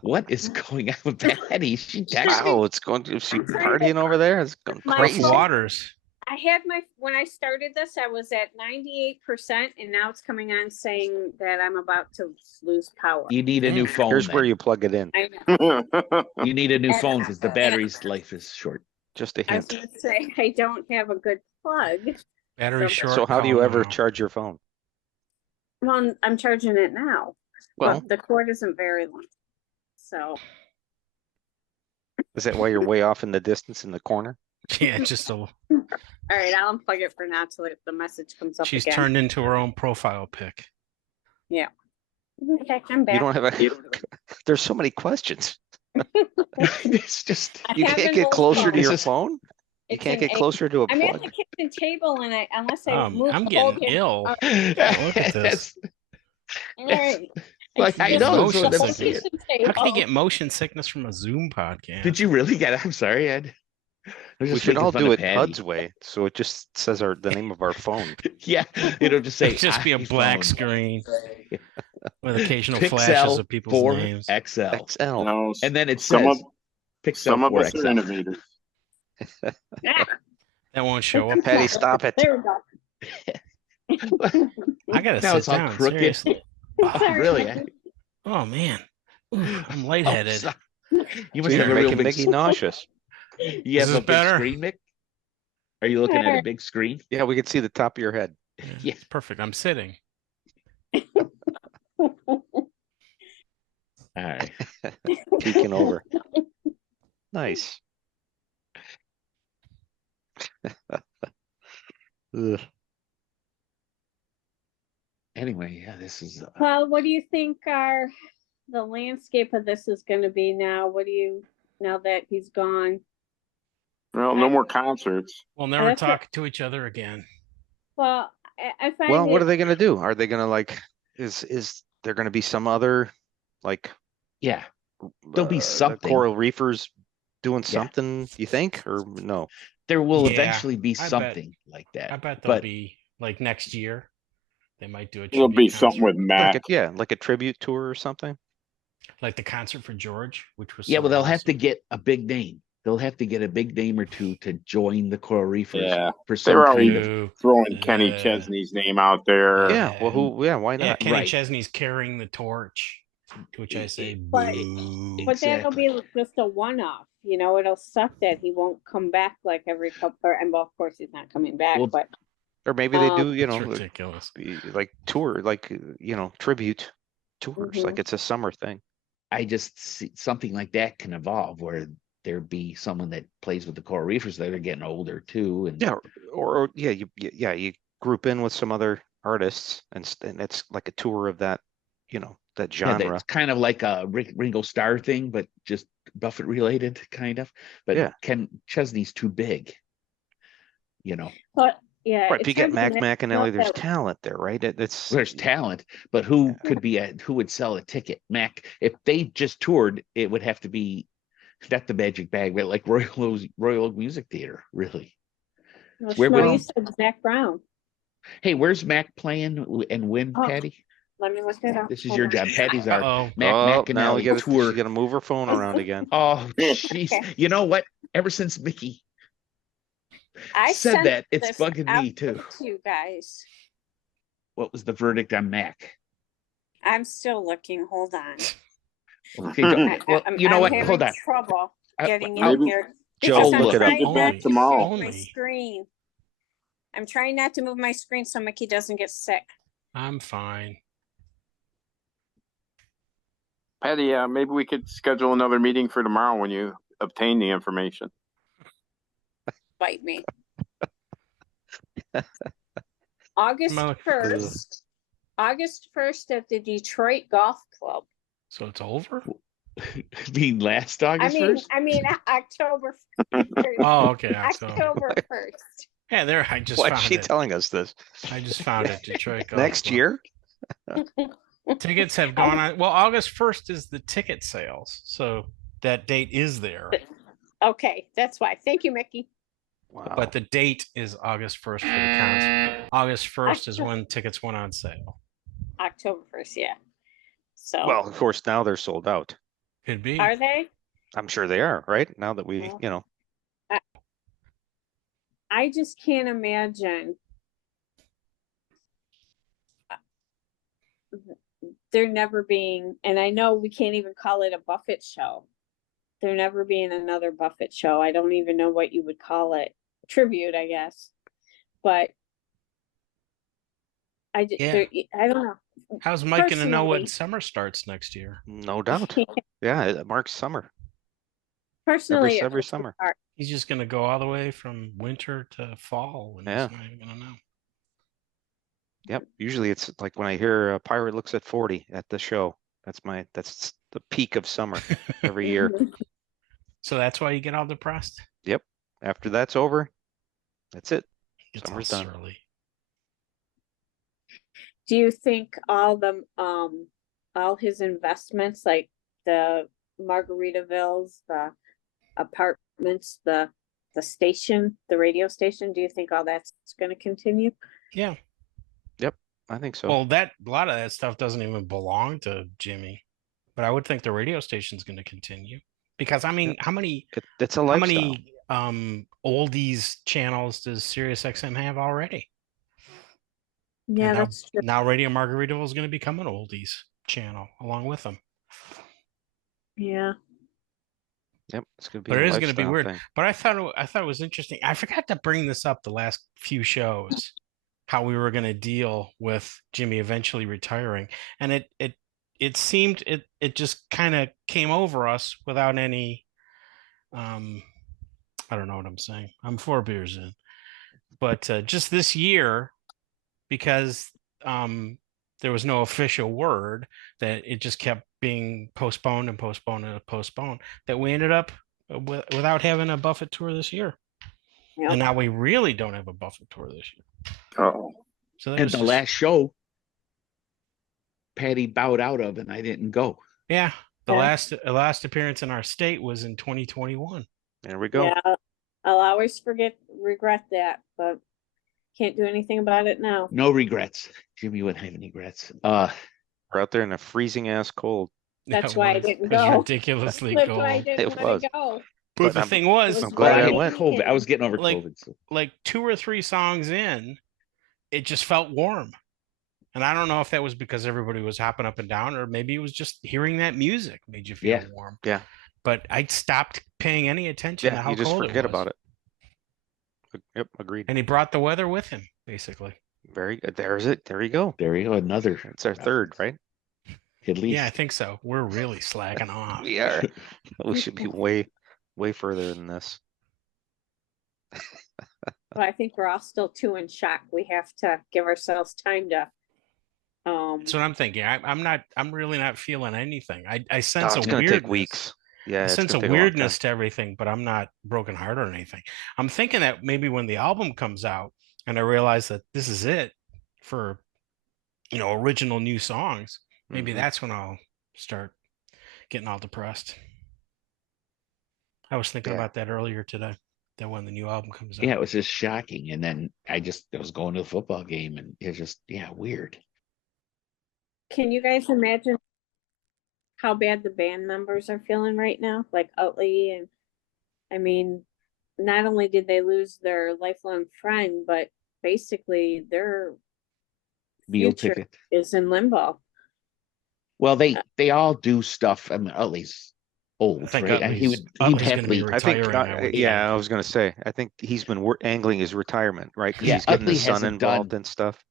What is going on with Patty? She texted. wow, is she partying over there? It's going My Rough crazy. phone- waters. I had when I started this, I was at 98%, and now it's coming on saying that I'm about to lose power. You need a new phone. Here's where then. you plug it in. I know. You need a new And- phone because the battery's life is short. Just a I was hint. gonna say I don't have a good plug. Battery So- short. So how do you call ever now. charge your phone? Well, I'm charging it now, Well, but the cord isn't very long. So is that why you're way off in the distance in the corner? Yeah, just all right, I'll unplug it for now till the message comes up she's again. turned into her own profile pic. Yeah. Okay, I'm You back. don't have a, there's so many questions. It's just I You have can't an get old closer to phone. your This is- phone? You It's can't an get closer to a I'm at the plug? kitchen table and unless I move I'm the whole getting damn- ill. All Look at this. right. Like, I Get know, motion so that's sickness. it. How can you get motion sickness from a Zoom podcast? Did you really get it? I'm sorry, Ed. I was We just should making all fun do of it Patty. HUD's way, so it just says the name of our phone. Yeah, it'll just say Just be a black iPhone screen with occasional flashes Pixel of people's 4 names. XL. XL. No, And then it some says of Pixel some of 4 us are XL. innovators. Yeah, That won't show up. Patty, stop it. there we go. I gotta Now sit it's all down. crooked. Seriously. Oh, Sorry. really? Eh? Oh man, Ooh, I'm Oh, lightheaded. so- you must See, have you're a real making big. Mickey nauseous. You Is have a this big better? screen, Mick? Are you looking at a big screen? Yeah, we can see the top of your head. Yeah, Yeah. it's perfect. I'm sitting. All right. Peeking over. Nice. Ugh. Anyway, yeah, this is. Well, what do you think the landscape of this is going to be now? Now that he's gone? Well, no more concerts. We'll never that's talk to each other again. Well, I find Well, what it- are they gonna do? Are they gonna like, is there gonna be some other, like, Yeah, there'll be the something. coral reefers doing Yeah. something, you think, or no? There will Yeah, eventually be I bet- something like that. I bet there'll but be like next year. They might do a There'll tribute be something concert, with Mac. Like a tribute tour or something? like the concert for George, which was yeah, so well, they'll have to awesome. get a big name. They'll have to get a big name or two to join the coral reefers Yeah, for they some were kind already of. Boo. throwing Kenny Yeah. Chesney's name out there. Yeah, well, why Yeah, not? Kenny Right. Chesney's carrying the torch, to which I say, But- boo. But that'll Exactly. be just a one-off, it'll suck that he won't come back like every couple, and well, of course, he's not coming back, Well, but Or maybe they do, It's ridiculous. like tour, like, tribute tours, like Mhm. it's a summer thing. I just see something like that can evolve where there be someone that plays with the coral reefers that are getting older too. And Yeah, or yeah, you group in with some other artists, and it's like a tour of that, that yeah, genre. that's kind of like a Ringo Starr thing, but just Buffett related kind of. But Yeah. Ken Chesney's too big. but yeah. Right, if it's you get hard to Mac imagine McAnally, there's that- talent there, right? It's There's talent, but who would sell a ticket? Mac, if they just toured, it would have to be not the Magic Bag, but like Royal Oak Music Theater, really. Well, where Schmo, would- you said Zach Brown. Hey, where's Mac playing and when, Oh, Patty? Let me look it up. This is Hold your on. job. Patty's our Uh-oh. Mac now we McAnally got tour. she's got to move her phone around again. Oh, jeez. Okay. You know what? Ever since Mickey I said sent that, it's this bugging me out too. to you guys. What was the verdict on Mac? I'm still looking. Hold on. Okay, well, you know I'm what? having Hold on. trouble I- getting I'll- in here. Joe, because I'm look it up. trying Get back not to tomorrow. move my Only. screen. I'm trying not to move my screen so Mickey doesn't get sick. I'm fine. Patty, maybe we could schedule another meeting for tomorrow when you obtain the information. Bite me. August Mother- 1st. August 1st at the Detroit Golf Club. So it's over? I mean, last August 1st? I mean October 1st. Oh, okay. So, October 1st. yeah, there. I just Why is found she it. telling us this? I just found it. Detroit Golf Next Club. year? Tickets have gone on. Well, August 1st is the ticket sales. So that date is there. Okay, that's why. Thank you, Mickey. Wow. But the date is August 1st for the concert. August 1st is when tickets went on sale. October 1st, yeah. So Well, of course, now they're sold out. Could be. are they? I'm sure they are, right? Now that we, Well. I just can't imagine there never being, and I know we can't even call it a Buffett show. There never being another Buffett show. I don't even know what you would call it. Tribute, I guess. But I don't know. How's Mike going to know when Personally- summer starts next year? no doubt. Yeah, it marks summer. Personally, every it summer. hard. He's just going to go all the way from winter to fall. And Yeah. he's not even going to know. Yep. Usually it's like when I hear a pirate looks at 40 at the show. That's the peak of summer every year. Mhm. So that's why you get all depressed. Yep. After that's over, that's it. It's all Summer's done. surly. Do you think all his investments, like the Margaritavilles, the apartments, the station, the radio station, do you think all that's going to continue? Yeah. I think so. Well, a lot of that stuff doesn't even belong to Jimmy, but I would think the radio station's going to continue because I mean, Yep. how many It's a how lifestyle. many oldies channels does Sirius XM have already? Yeah, And that's true. now Radio Margaritaville is going to become an oldies channel along with them. Yeah. Yep. It's gonna be But a it is going to be lifestyle weird. thing. But I thought it was interesting. I forgot to bring this up the last few shows, how we were going to deal with Jimmy eventually retiring, and it seemed it just kind of came over us without any. I don't know what I'm saying. I'm 4 beers in, but just this year, because there was no official word, that it just kept being postponed and postponed and postponed, that we ended up without having a Buffett tour this year. Yep. And now we really don't have a Buffett tour this year. Oh, So that And was the just, last show, Patty bowed out of, and I didn't go. yeah, the Yeah. last appearance in our state was in 2021. There we go. Yeah, I'll always regret that, but can't do anything about it now. No regrets. Jimmy wouldn't have any regrets. We're out there in a freezing ass cold. That's It why I was- didn't it was go. ridiculously That's why I cold. didn't It want was. to go. But the I'm- thing was, It I'm was glad I raining. went. COVID. I was getting over Like- COVID. So. like 2 or 3 songs in, it just felt warm. And I don't know if that was because everybody was hopping up and down, or maybe it was just hearing that music made you feel Yeah. warm. Yeah. But I stopped paying any attention to Yeah. how You just cold forget it was. about it. Yep. Agreed. And he brought the weather with him, basically. Very good. There's it. There you go. There you go. Another. It's our third, right? At least. Yeah, I think so. We're really slacking off. We are. We should be way further than this. But I think we're all still too in shock. We have to give ourselves time to. That's what I'm thinking. I'm really not feeling anything. I Oh, sense it's a gonna weirdness. take weeks. Yeah. I It's sense a gonna take a long time. weirdness to everything, but I'm not brokenhearted or anything. I'm thinking that maybe when the album comes out and I realize that this is it for, original new songs, maybe Mhm. that's when I'll start getting all depressed. I was thinking Yeah. about that earlier today, that when the new album comes out. Yeah, it was just shocking. And then I was going to the football game, and it's just weird. Can you guys imagine how bad the band members are feeling right now? Like Utley, and I mean, not only did they lose their lifelong friend, but basically their Meal future ticket. is in limbo. Well, they all do stuff. I mean, Utley's old, I think right? Utley's, He would Utley's going to happily. be I think, retiring. I would yeah, think. I was gonna say. I think he's been angling his retirement, right? Because Yeah, he's getting Utley his son hasn't involved done- and stuff.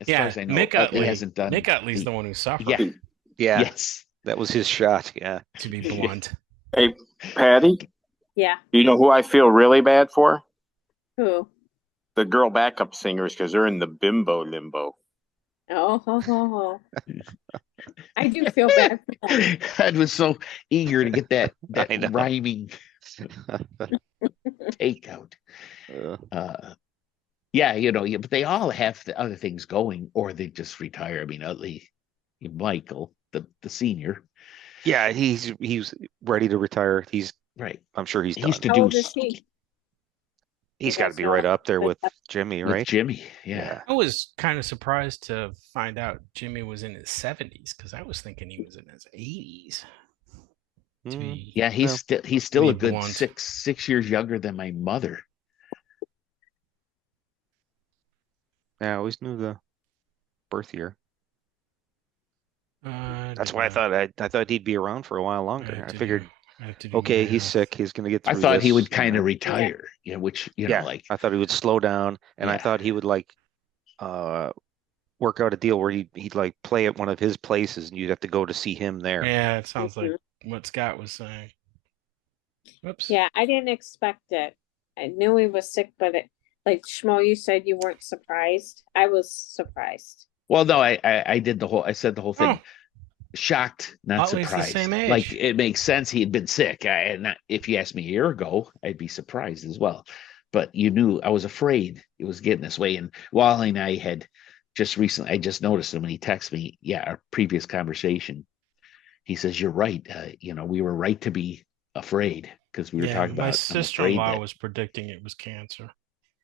As far Yeah, as I know, Mick Utley Utley hasn't done. Mick Utley's the one who suffered. Yeah. Yeah, Yes. that was his shot. Yeah. To be blunt. hey, Patty, Yeah. you know who I feel really bad for? Who? The girl backup singers, because they're in the bimbo limbo. Oh. I do feel bad for them. I was so eager to get that I know. rhyming takeout. Yeah, but they all have the other things going, or they just retire. I mean, Utley, Michael, the senior, Yeah, he's ready to retire. right? I'm sure he's He done. used to How do old is he? He's You got to guys be know? right up there Like, with Jimmy, with right? Jimmy. Yeah. I was kind of surprised to find out Jimmy was in his 70s, because I was thinking he was in his 80s. To Mm, be- Yeah, Well, he's still a be good blunt. 6 years younger than my mother. yeah, I always knew the birth year. That's did why I not. thought he'd be around for a while longer. have I to figured, do- I have to do okay, he's math. sick. He's gonna get I through thought he this, would and kind of then- retire, which Yeah, like I thought he would slow down, and I Yeah. thought he would work out a deal where he'd like play at one of his places, and you'd have to go to see him there. Yeah, it sounds like Mhm. what Scott was saying. Whoops. Yeah, I didn't expect it. I knew he was sick, but Like Schmo, you said you weren't surprised. I was surprised. Well, no, I did I said the whole thing. Oh, Shocked, not Otley's the surprised. same age. Like it makes sense. He had been sick. If you asked me a year ago, I'd be surprised as well. But you knew I was afraid it was getting this way. And Wally and I had just recently, I just noticed him when he texted me, yeah, our previous conversation. He says, "You're right. We were right to be afraid because we were talking my about. I'm afraid sister-in-law that, was predicting it was cancer.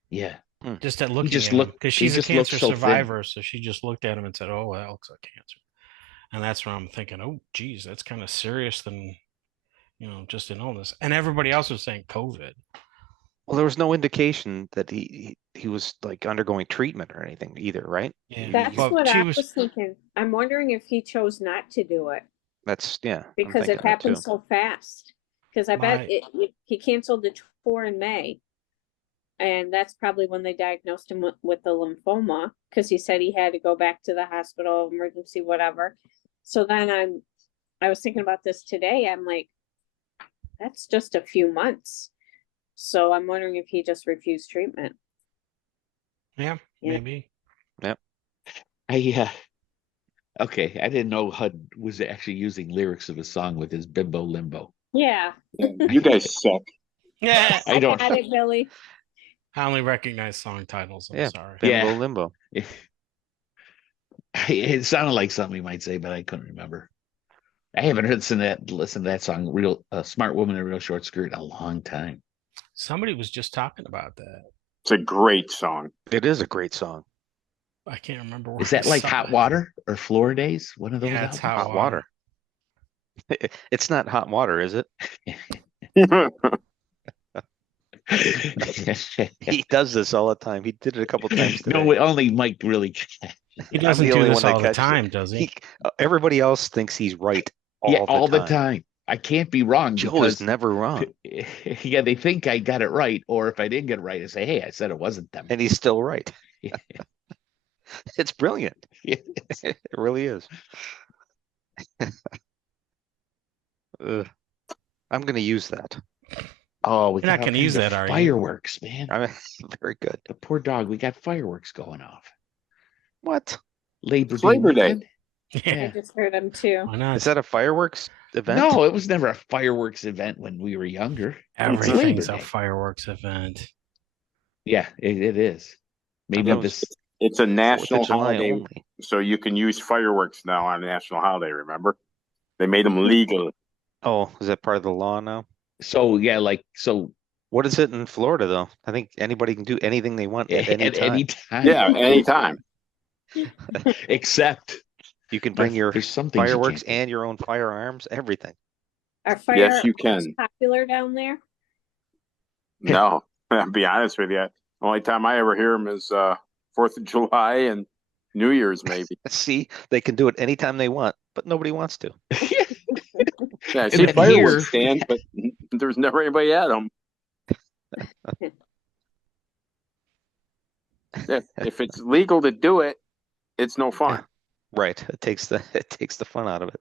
yeah, Just at he looking just at him, looked. because He she's a just looked cancer so thin. survivor, so she just looked at him and said, "Oh, well, that looks like cancer." And that's when I'm thinking, "Oh, geez, that's kind of serious than, just an illness." And everybody else was saying COVID. Well, there was no indication that he was like undergoing treatment or anything either, right? Yeah, That's but what she I was. was thinking. I'm wondering if he chose not to do it That's I'm because thinking it that happened too. so fast. Because I bet My- he canceled the tour in May. And that's probably when they diagnosed him with the lymphoma, because he said he had to go back to the hospital, emergency, whatever. So then I was thinking about this today. I'm like, that's just a few months. So I'm wondering if he just refused treatment. Yeah, Yeah. maybe. Okay, I didn't know Hud was actually using lyrics of a song with his bimbo limbo. Yeah. You guys suck. Yeah, I don't. got it, Billy. I only recognize song titles. I'm Yeah, sorry. Bimbo Yeah. Limbo. It sounded like something you might say, but I couldn't remember. I haven't listened to that song, "Real Smart Woman in a Real Short Skirt," in a long time. Somebody was just talking about that. It's a great song. It is a great song. I can't remember where Is that I like saw Hot it. Water or Floor Days? One of those. Yeah, it's albums? Hot Hot water. It's not hot water, is it? He does this all the time. He did it a couple times today. No, only Mike really. He I'm doesn't the do only this one that all the catches it. time, does he? Everybody else thinks he's right Yeah, all the time. I can't be wrong Joe because is never wrong, yeah, they think I got it right, or if I didn't get it right, I say, "Hey, I said it wasn't them." and he's still right. It's brilliant. It really is. Ugh. I'm going to use that. Oh, we You're not got all gonna use kinds of that, are you? fireworks, man. I'm very good. The poor dog. We got fireworks going off. What? Labor Day Labor Day. weekend? I Yeah. just heard him too. Why not? Is that a fireworks event? No, it was never a fireworks event when we were younger. It's Labor Everything's a Day. fireworks event. Yeah, it is. Maybe thought it this. It's a 4th national of July holiday, only. so you can use fireworks now on a national holiday. Remember, they made them legal. Oh, is that part of the law now? So yeah, so What is it in Florida, though? I think anybody can do anything they want at any time. any time. Yeah, anytime. Except You can bring your there's some things you fireworks can't do. and your own firearms, everything. Are Yes, you fireworks can. popular down there? No, I'll be honest with you. Only time I ever hear them is 4th of July and New Year's, maybe. See, they can do it anytime they want, but nobody wants to. Yeah, I And see then fireworks here- stands, but there's never anybody at them. Yeah, if it's legal to do it, it's no fun. Right. It takes the fun out of it.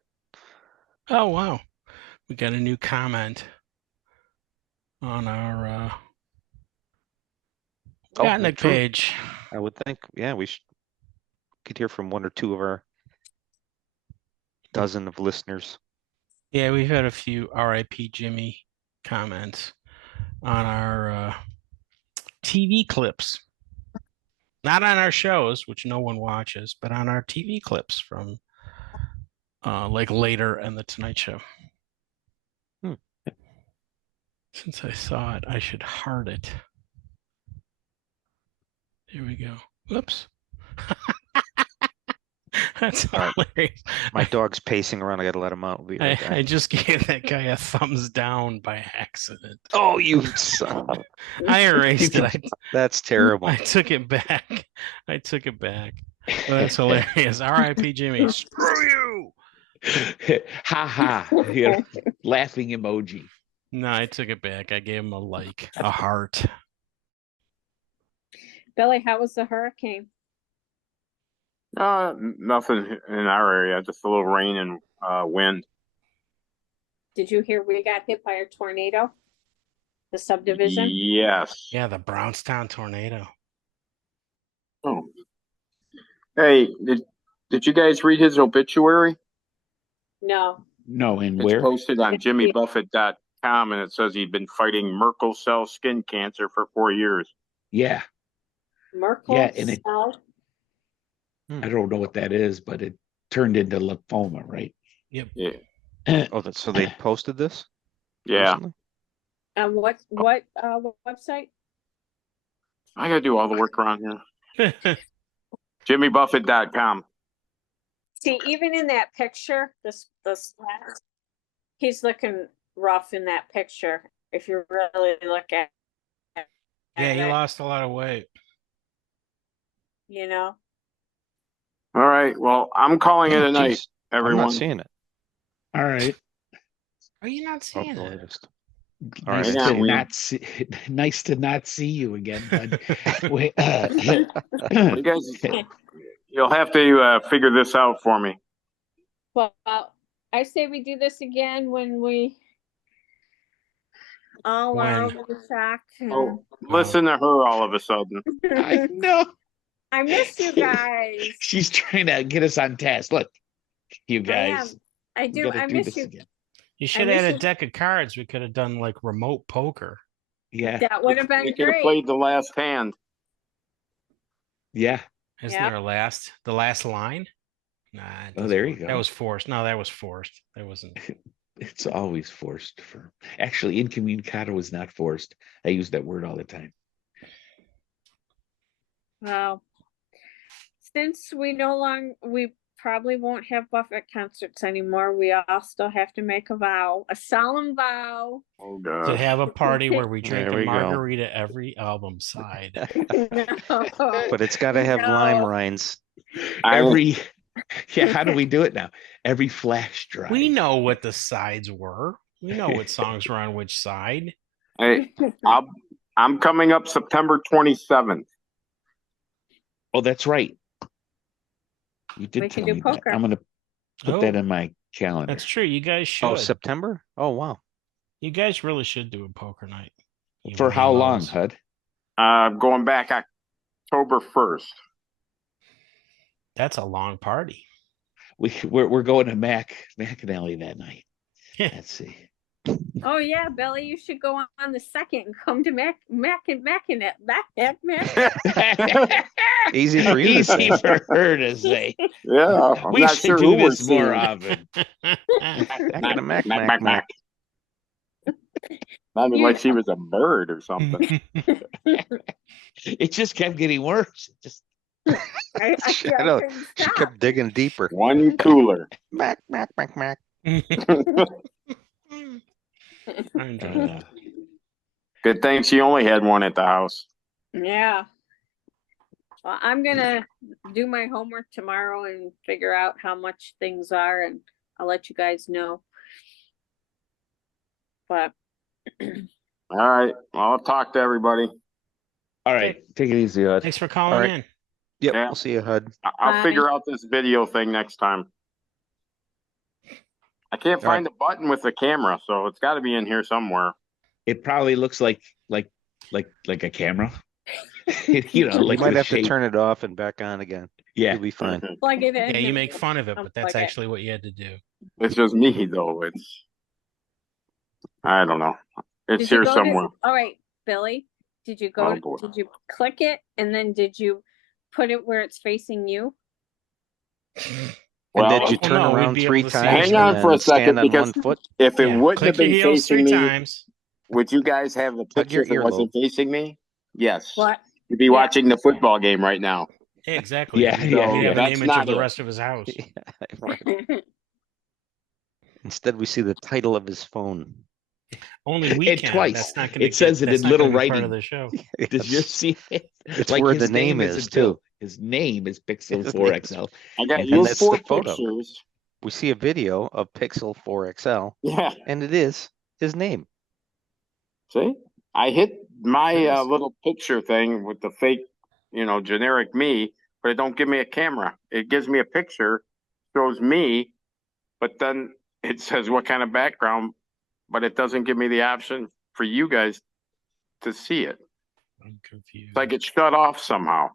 Oh wow, we got a new comment on our got Nick true. page. I would think, yeah, we could hear from one or two of our dozen of listeners. Yeah, we've had a few R.I.P. Jimmy comments on our TV clips. Not on our shows, which no one watches, but on our TV clips from like later in the Tonight Show. Since I saw it, I should heart it. Here we go. Whoops. That's All right. hilarious. My dog's pacing around. I got to let him out. We'll be right back. I just gave that guy a thumbs down by accident. Oh, you son. I erased it. That's terrible. I took it back. I took it back. Well, that's hilarious. R.I.P. Jimmy. Screw you. Ha ha. Laughing emoji. No, I took it back. I gave him a like, a heart. Billy, how was the hurricane? Nothing in our area, just a little rain and wind. Did you hear we got hit by a tornado? The subdivision? Yes. Yeah, the Brownstown tornado. Oh. Hey, did you guys read his obituary? No. No, and It's where? posted on jimmybuffett.com and it says he'd been fighting Merkel cell skin cancer for 4 years. Yeah, Merkel yeah, and cell. I don't know what that is, but it turned into lymphoma, right? Yep. Yeah. Oh, so they posted this Yeah. recently? And what website? I gotta do all the work around here. jimmybuffett.com. See, even in that picture, this he's looking rough in that picture. If you really look at Yeah, he it, lost a lot of weight. you know. All right. Well, I'm calling it a night, Jeez, I'm everyone. not seeing it. All right. Are you not Oh, seeing the it? latest. All right, Nice Hang I on, to see it. not see. Nice to not see you again, bud. Wait, What do you guys? You'll have to figure this out for me. Well, I say we do this again when we all are When? over the shock. Oh, listen to her all of a sudden. I know. I miss you guys. She's trying to get us on task. Look, you I am. guys. I we do. gotta I do miss this you. again. You should miss have had a you. deck of cards. We could have done like remote poker. Yeah, That would have We been could have great. played the last hand. yeah. Isn't Yep. there the last line? Nah. It Oh, doesn't there you work. go. That was forced. No, that was forced. That wasn't. It's always forced for. Actually, incommunicado is not forced. I use that word all the time. Well, since we probably won't have Buffett concerts anymore. We all still have to make a solemn vow. Oh To gosh. have a party where we drink There a we go. margarita every album side. No. But it's got to have lime No. rinds. Every yeah, how do we do it now? Every flash drive. We know what the sides were. We know what songs were on which side. Hey, I'm coming up September 27th. Oh, that's right. You We did can tell do me poker. that. I'm gonna put Oh, that in my calendar. that's true. You guys should. Oh, September? Oh, wow. You guys really should do a poker night. You For how long, lamos. Hud? Going back October 1st. That's a long party. We're going to McAnally that night. Let's see. Oh yeah, Billy, you should go on the second and come to Mac. Easy for you to say. Easy for her to say. Yeah, I'm We not should sure do who we're this more seeing. often. Back to Mac. Sounded like she was a bird or something. It just kept getting worse. I I know. couldn't She stop. kept digging deeper. One cooler. Mac. I enjoyed that. Good thing she only had one at the house. Yeah. Well, I'm gonna do my homework tomorrow and figure out how much things are, and I'll let you guys know. But All right. Well, I'll talk to everybody. All right, take it easy, Hud. Thanks for calling All right. in. Yep, Yeah. we'll see you, Hud. I'll Bye. figure out this video thing next time. I can't All right. find the button with the camera, so it's got to be in here somewhere. It probably looks like a camera. You know, You like might the have to shape. turn it off and back on again. Yeah. You'll be fine. plug it in. Yeah, you and make fun of it, but that's unplug it. actually what you had to do. It's just me, though. I don't know. It's Did you here go somewhere. all right, Billy. Did you go? Oh, boy. Did you click it and then did you put it where it's facing you? And Well, did you Well, turn no, we'd around be 3 able to see times hang on and for a then second, stand on because 1 foot? if it Yeah, wouldn't click have been your heels facing 3 me, times. would you guys have the Hug picture your if it wasn't earlobe. facing me? Yes. What? You'd be Yeah. watching the football game right now. Yeah, exactly. Yeah, We'd, yeah, we'd have That's an image not of the it. rest of his house. Right. Instead, we see the title of his phone. Only we And can. twice. That's not going to It says it that's in not little gonna be part writing. of the show. Did you see it? It's where the his name is, isn't too. Bill. His name is Pixel His 4XL. I got And your that's four the photo. pictures. We see a video of Pixel 4XL, Yeah. and it is his name. See? I hit my There it is. little picture thing with the fake, generic me, but it don't give me a camera. It gives me a picture, shows me, but then it says what kind of background, but it doesn't give me the option for you guys to see it. I'm confused. It's like it's shut off somehow.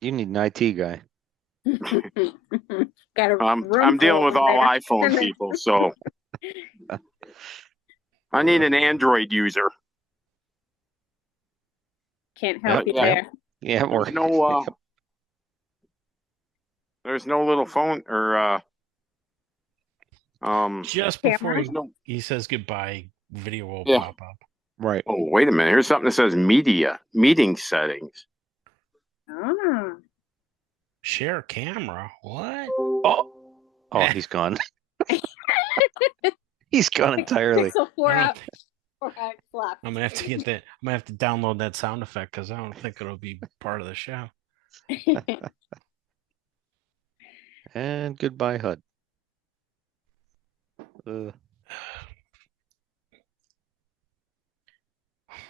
You need an IT guy. Got a I'm room dealing full with of all that. iPhone people, so I need an Android user. Can't help you Yeah. there. Yeah, or There's no there's no little phone or Just Camera? before there's no. he says goodbye, video will Yeah. pop up. right. Oh, wait a minute. Here's something that says meeting settings. Ah. Share camera. What? Oh, he's gone. He's gone entirely. So I don't think- flop. I'm gonna have to get that. I'm gonna have to download that sound effect because I don't think it'll be part of the show. And goodbye, HUD.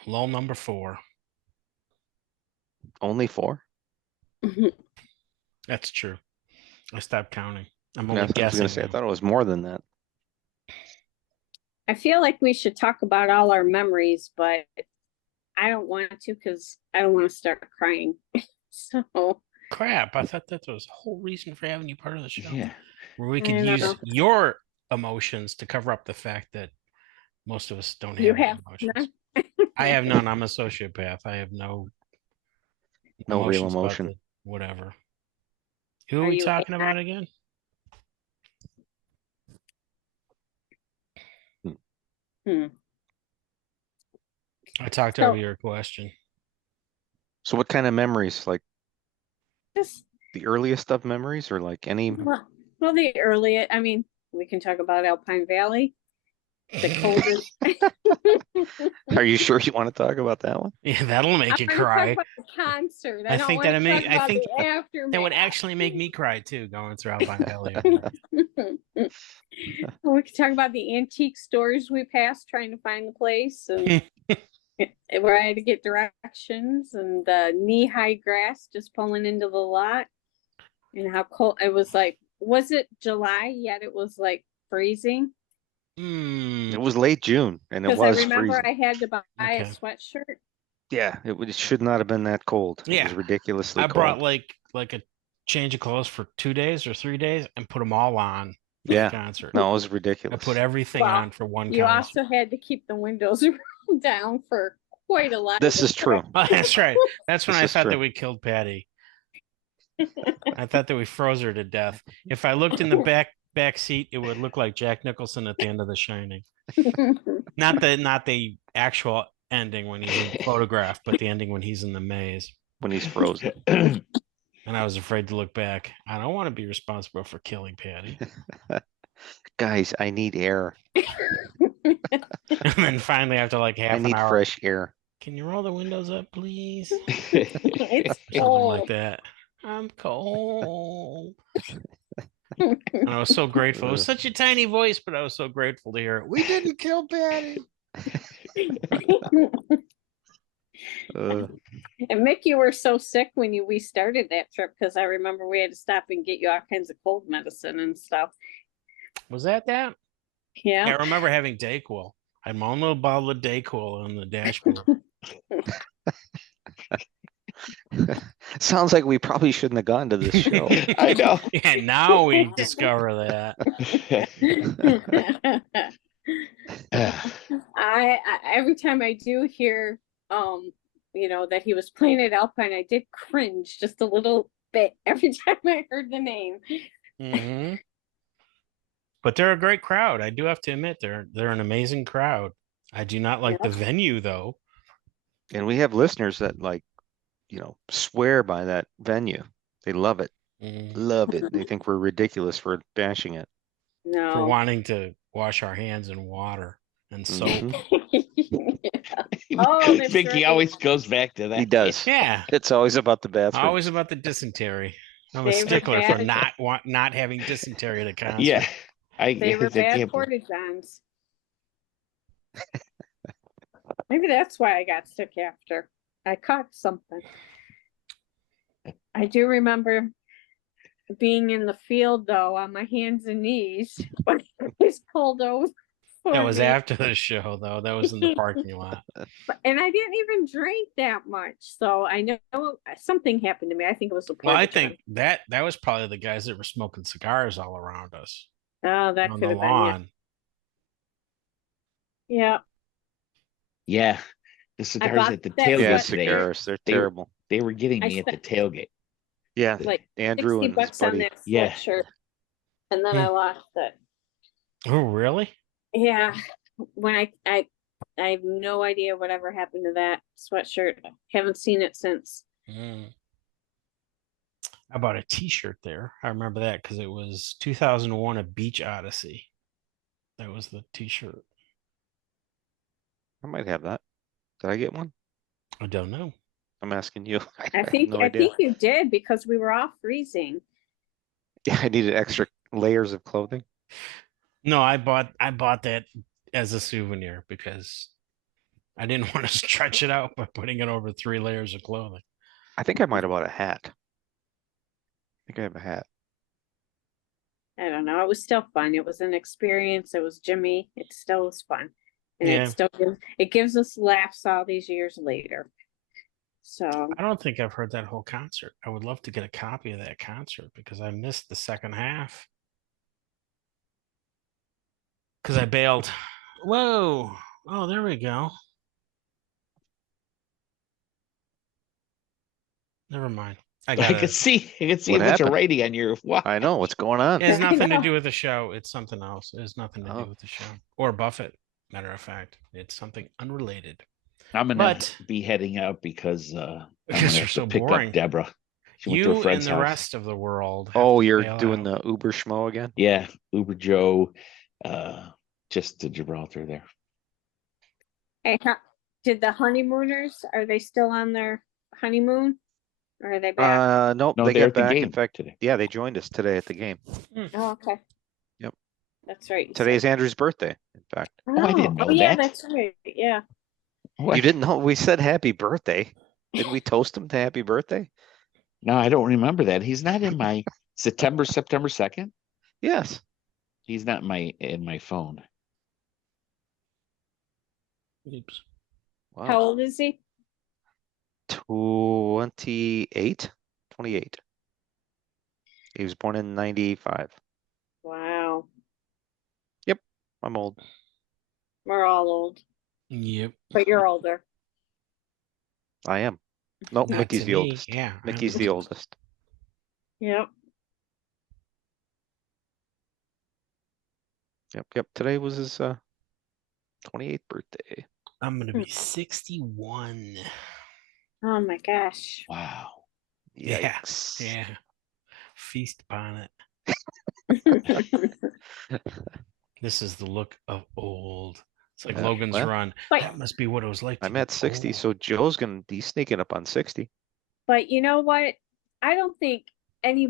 Lull number 4. Only 4? That's true. I stopped counting. I'm Yeah, only I was guessing. gonna say I now. thought it was more than that. I feel like we should talk about all our memories, but I don't want to because I don't want to start crying. So Crap! I thought that was the whole reason for having you part of the show. Yeah. Where we I could use know. your emotions to cover up the fact that most of us don't You have any have emotions. none? I have none. I'm a sociopath. I have no No real emotions about emotion. the whatever. Who are Are we you talking about again? Hmm. I talked So- over your question. So what kind of memories? Like Just the earliest of memories or like any well, the earliest. I mean, we can talk about Alpine Valley, the coldest. Are you sure you want to talk about that one? Yeah, that'll I make you want to cry. talk about the concert. I don't think want that'd to make- talk I about think the aftermath. That would actually make me cry too, going through Alpine Valley. We could talk about the antique stores we passed trying to find the place, and where I had to get directions, and the knee-high grass just pulling into the lot, and how cold it was. Like, was it July yet? It was like freezing. It was late June and it Because I was remember freezing. I had to buy a Okay. sweatshirt. Yeah, it should not have been that cold. It Yeah. was ridiculously I cold. brought like a change of clothes for 2 days or 3 days and put them all on for Yeah. the concert. No, it was I ridiculous. put everything Well, on for one You concert. also had to keep the windows down for quite a lot. This of is true. Oh, that's right. That's when This I is thought that true. we killed Patty. I thought that we froze her to death. If I looked in the back seat, it would look like Jack Nicholson at the end of The Shining. Not the actual ending when he's in the photograph, but the ending when he's in the maze. When he's frozen. And I was afraid to look back. I don't want to be responsible for killing Patty. Guys, I need air. And then finally, after like half I an need hour, fresh air. can you roll the windows up, please? It's Something like cold. that. I'm cold. And I was so grateful. It was such a tiny voice, but I was so grateful to hear it. We didn't kill Patty. And Mick, you were so sick when we started that trip because I remember we had to stop and get you all kinds of cold medicine and stuff. Was that? Yeah. I remember having Dayquil. I had my own little bottle of Dayquil on the dashboard. Sounds like we probably shouldn't have gone to this show. I know. Yeah, now we discover that. I every time I do hear that he was playing at Alpine, I did cringe just a little bit every time I heard the name. Mm-hmm. But they're a great crowd. I do have to admit they're an amazing crowd. I do not like the venue though. And we have listeners that swear by that venue. They love it. Love it. They think we're ridiculous for bashing it. No. For wanting to wash our hands in water and soap. Oh, that's Vicky right. always goes back to that. He does. Yeah. It's always about the bathroom. Always about the dysentery. I'm a Favorite stickler for bad- not having dysentery at a concert. Yeah. They were I bad can't- porta-johns. Maybe that's why I got sick after. I caught something. I do remember being in the field though on my hands and knees when I was pulled over That for was me. after the show, though. That was in the parking lot. And I didn't even drink that much, so I know something happened to me. I think it was a Well, I Pervitin. think that was probably the guys that were smoking cigars all around us Oh, that on could the have been it. lawn. Yeah. Yeah, the cigars bought at the that Yeah, tailgate sweatshirt. today. cigars. They're They were- terrible. They were getting I me at the spent tailgate. Yeah, The- like Andrew 60 and his bucks on buddy. that Yeah. sweatshirt, and then Hmm. I lost it. Oh, really? Yeah, when I have no idea whatever happened to that sweatshirt. Haven't seen it since. Mm. I bought a T-shirt there. I remember that because it was 2001: A Beach Odyssey. That was the T-shirt. I might have that. Did I get one? I don't know. I'm asking you. I have think no I idea. think you did because we were all freezing. Yeah, I needed extra layers of clothing. No, I bought that as a souvenir because I didn't want to stretch it out by putting it over 3 layers of clothing. I think I might have bought a hat. I think I have a hat. I don't know. It was still fun. It was an experience. It was Jimmy. It still was fun, and Yeah. it still gives us laughs all these years later. So I don't think I've heard that whole concert. I would love to get a copy of that concert because I missed the second half. Because I bailed. Whoa. Oh, there we go. Never mind. I I got could see a What bunch of happened? writing on your. Wow. I know what's going on. It has I nothing to know. do with the show. It's something else. It has nothing to Oh. do with the show or Buffett. Matter of fact, it's something unrelated. I'm gonna But- be heading out because I'm Because gonna you're have so to pick boring. up Deborah. She went to You a and friend's the house. rest of the world. have Oh, to you're bail doing out. the Uber schmo again? Yeah, Uber Joe, just to Gibraltar there. Hey, did the honeymooners, are they still on their honeymoon? Or are they back? Nope, No, they they're got at the back. game In fact, today. yeah, they joined us today at the game. Oh, okay. Yep. That's right. you Today's said. Andrew's birthday, in fact. Oh, I didn't know Oh, yeah, that. that's right. Yeah. What? You didn't know? We said happy birthday. Didn't we toast him to happy birthday? No, I don't remember that. He's not in my September 2nd. Yes. He's not in my phone. Oops. Wow. How old is he? 28? 28. He was born in 95. Wow. I'm old. We're all old, Yep. but you're older. I am. Nope, Not Mickey's to the me. oldest. Yeah. I Mickey's was- the oldest. Yep. Yep. Today was his 28th birthday. I'm gonna be 61. Oh my gosh. Wow. Yeah. Yikes. Yeah. Feast upon it. This is the look of old. It's like Yeah, Logan's well, Run. But That must be what it was like. to I'm be at 60, old. so Joe's gonna be sneaking up on 60. but you know what? I don't think any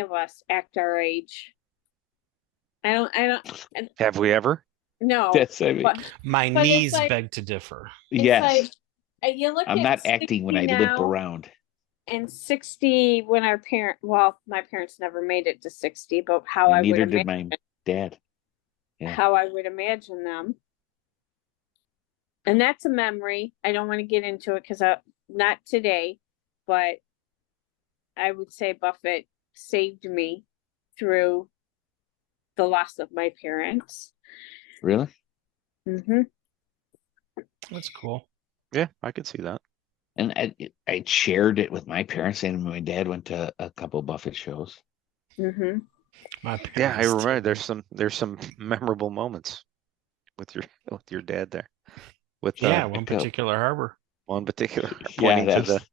of us act our age. I don't Have we ever? no. That's I mean, But My But it's knees like- beg to differ. it's yes. like you look I'm at not acting when I 60 limp now around. and 60 when my parents never made it to 60, but how I would Neither did imagine my dad. Yeah. how I would imagine them. And that's a memory. I don't want to get into it because not today, but I would say Buffett saved me through the loss of my parents. Really? Mm-hmm. That's cool. Yeah, I could see that. And I shared it with my parents, and my dad went to a couple Buffett shows. Mm-hmm. My Yeah, I parents remember did. there's some memorable moments with your dad there. With Yeah, one go. particular harbor. one particular Yeah, pointing to that the was.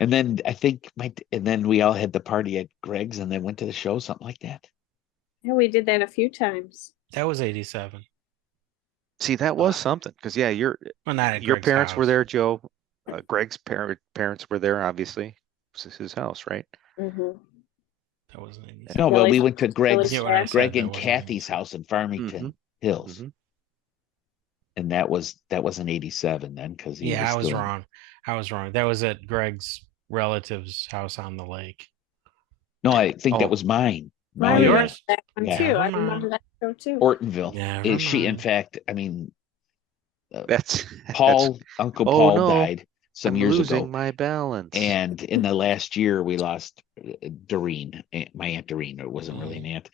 And then I think and then we all had the party at Greg's, and then went to the show, something like that. Yeah, we did that a few times. That was 87. see that was something because yeah, your Well, not at your Greg's parents were house. there, Joe. Greg's parents were there, obviously. This is his house, right? Mm-hmm. That wasn't 87. No, well, we Really- went to Greg's, Yeah, what I said, Greg that and wasn't Kathy's 87. house in Farmington Hills, Mhm. and that was an 87 then, because he Yeah, I was still- wrong. I was wrong. That was at Greg's relative's house on the lake. No, I think Oh. that was mine. Oh, I yeah. remember Yours? that one Yeah. too. I Never remember mind. that show too. Ortonville. Never She, in mind. fact, I mean, That's Paul, Uncle Oh, Paul no. died some I'm years losing ago. my balance. And in the last year, we lost Doreen, my Aunt Doreen. It wasn't really an aunt.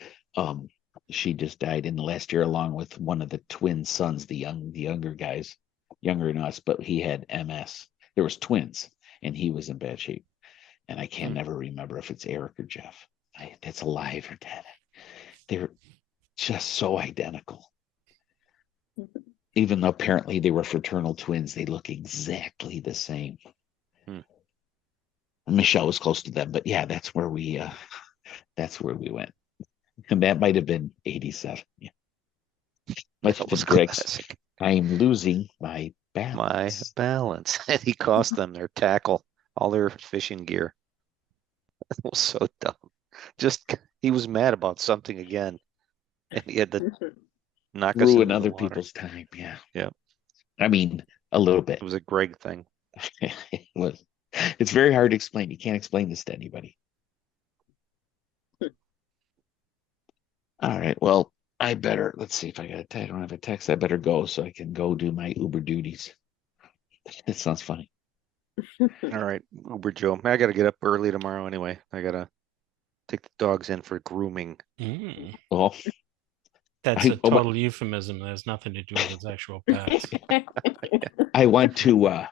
She just died in the last year, along with one of the twin sons, the younger guys, younger than us, but he had MS. There was twins, and he was in bad shape. And I can never remember if it's Eric or Jeff. That's alive or dead. They're just so identical. Even though apparently they were fraternal twins, they look exactly the same. Michelle was close to them, but yeah, that's where we went. And that might have been 87. Yeah. That was Greg's, classic. I'm losing my balance. My balance. And he cost them their tackle, all their fishing gear. That was so dumb. Just he was mad about something again. And he had to knock us Ruin into the other water. people's time. Yeah. Yeah. I mean, a little bit. It was a Greg thing. It was. It's very hard to explain. You can't explain this to anybody. All right. Well, I better, let's see if I don't have a text. I better go so I can go do my Uber duties. That sounds funny. All right, Uber Joe. I gotta get up early tomorrow anyway. I gotta take the dogs in for grooming. Well, That's a total euphemism. That has nothing to do with its actual pets. I want to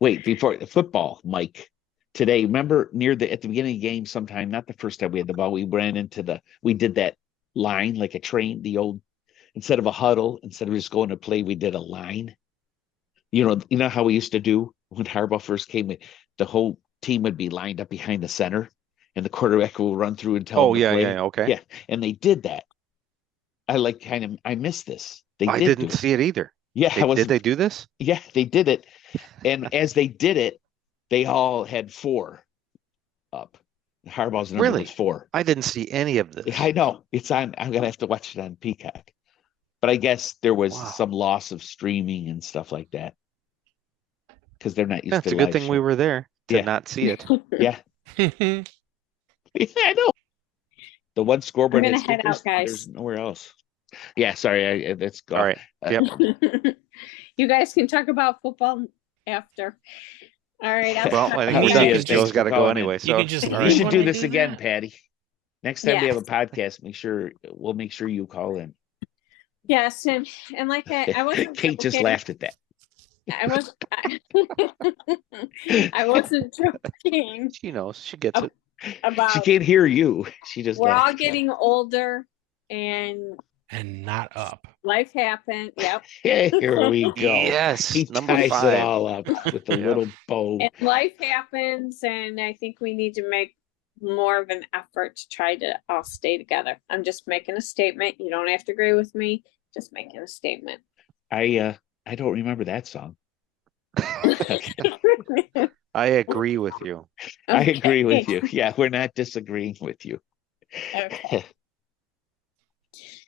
wait before the football, Mike. Today, remember at the beginning of the game sometime, not the first time we had the ball, we did that line like a train, instead of a huddle, instead of just going to play, we did a line. You know how we used to do when Harbaugh first came in, the whole team would be lined up behind the center and the quarterback will run through and tell them to play. Okay. Yeah. And they did that. I missed this. I didn't see it either. Yeah. Did they do this? Yeah, they did it. And as they did it, they all had 4 up. Harbaugh's number was 4. I didn't see any of this. I know. It's on. I'm gonna have to watch it on Peacock. But I guess there was some loss of streaming and stuff like that. Because they're not used to It's a good thing we were there to not see it. Yeah. Yeah, I know. The one scoreboard I'm had gonna head out, stickers, guys. there's nowhere else. Yeah, sorry. That's gone. All right. Yep. You guys can talk about football after. All right. Well, I think How we're do done you because guys Joe's got to go calling in? anyway. You So could just all We leave right. should when do we this do again, that. Patty. Next time we have a Yes. podcast, we'll make sure you call in. Yes, and like I wasn't Kate just joking. laughed at that. I wasn't joking She knows. She gets it. about. She can't hear you. She just We're all laughed. getting older, and not up. life happened. Yep. Here we go. Yes. He Number ties 5. it all up with a Yep. little bow. And life happens, and I think we need to make more of an effort to try to all stay together. I'm just making a statement. You don't have to agree with me. Just making a statement. I don't remember that song. I agree with you. I agree with Okay. you. Yeah, we're not disagreeing with you. Okay.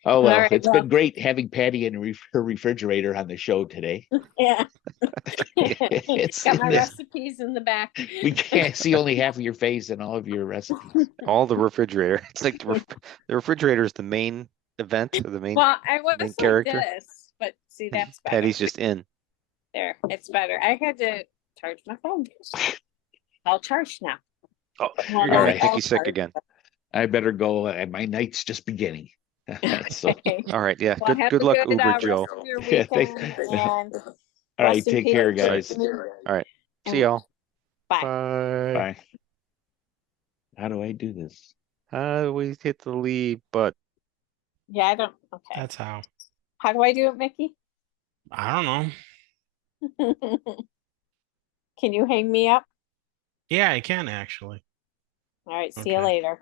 Oh well, All right, it's well. been great having Patty and her refrigerator on the show today. Yeah. It's Got my in this- recipes in the back. We can't see only half of your face and all of your recipes. All the refrigerator. It's like the refrigerator is the main event or the main. Well, I was main like character. this, but see, that's better. Patty's just in. There, it's better. I had to charge my phone. All charged now. Oh, Well, you're all gonna right. make Mickey sick again. I better go. My night's just beginning. So, Okay. All right. Yeah. Well, have Good a luck, good, Uber rest Joe. of your Yeah, thank- weekend, and all right, rest in take peace. care, guys. All right. See y'all. Bye. Bye. Bye. How do I do this? How do we hit the leave? But Yeah, I don't. Okay. That's how. How do I do it, Mickey? I don't know. Can you hang me up? Yeah, I can actually. All right. See you Okay. later.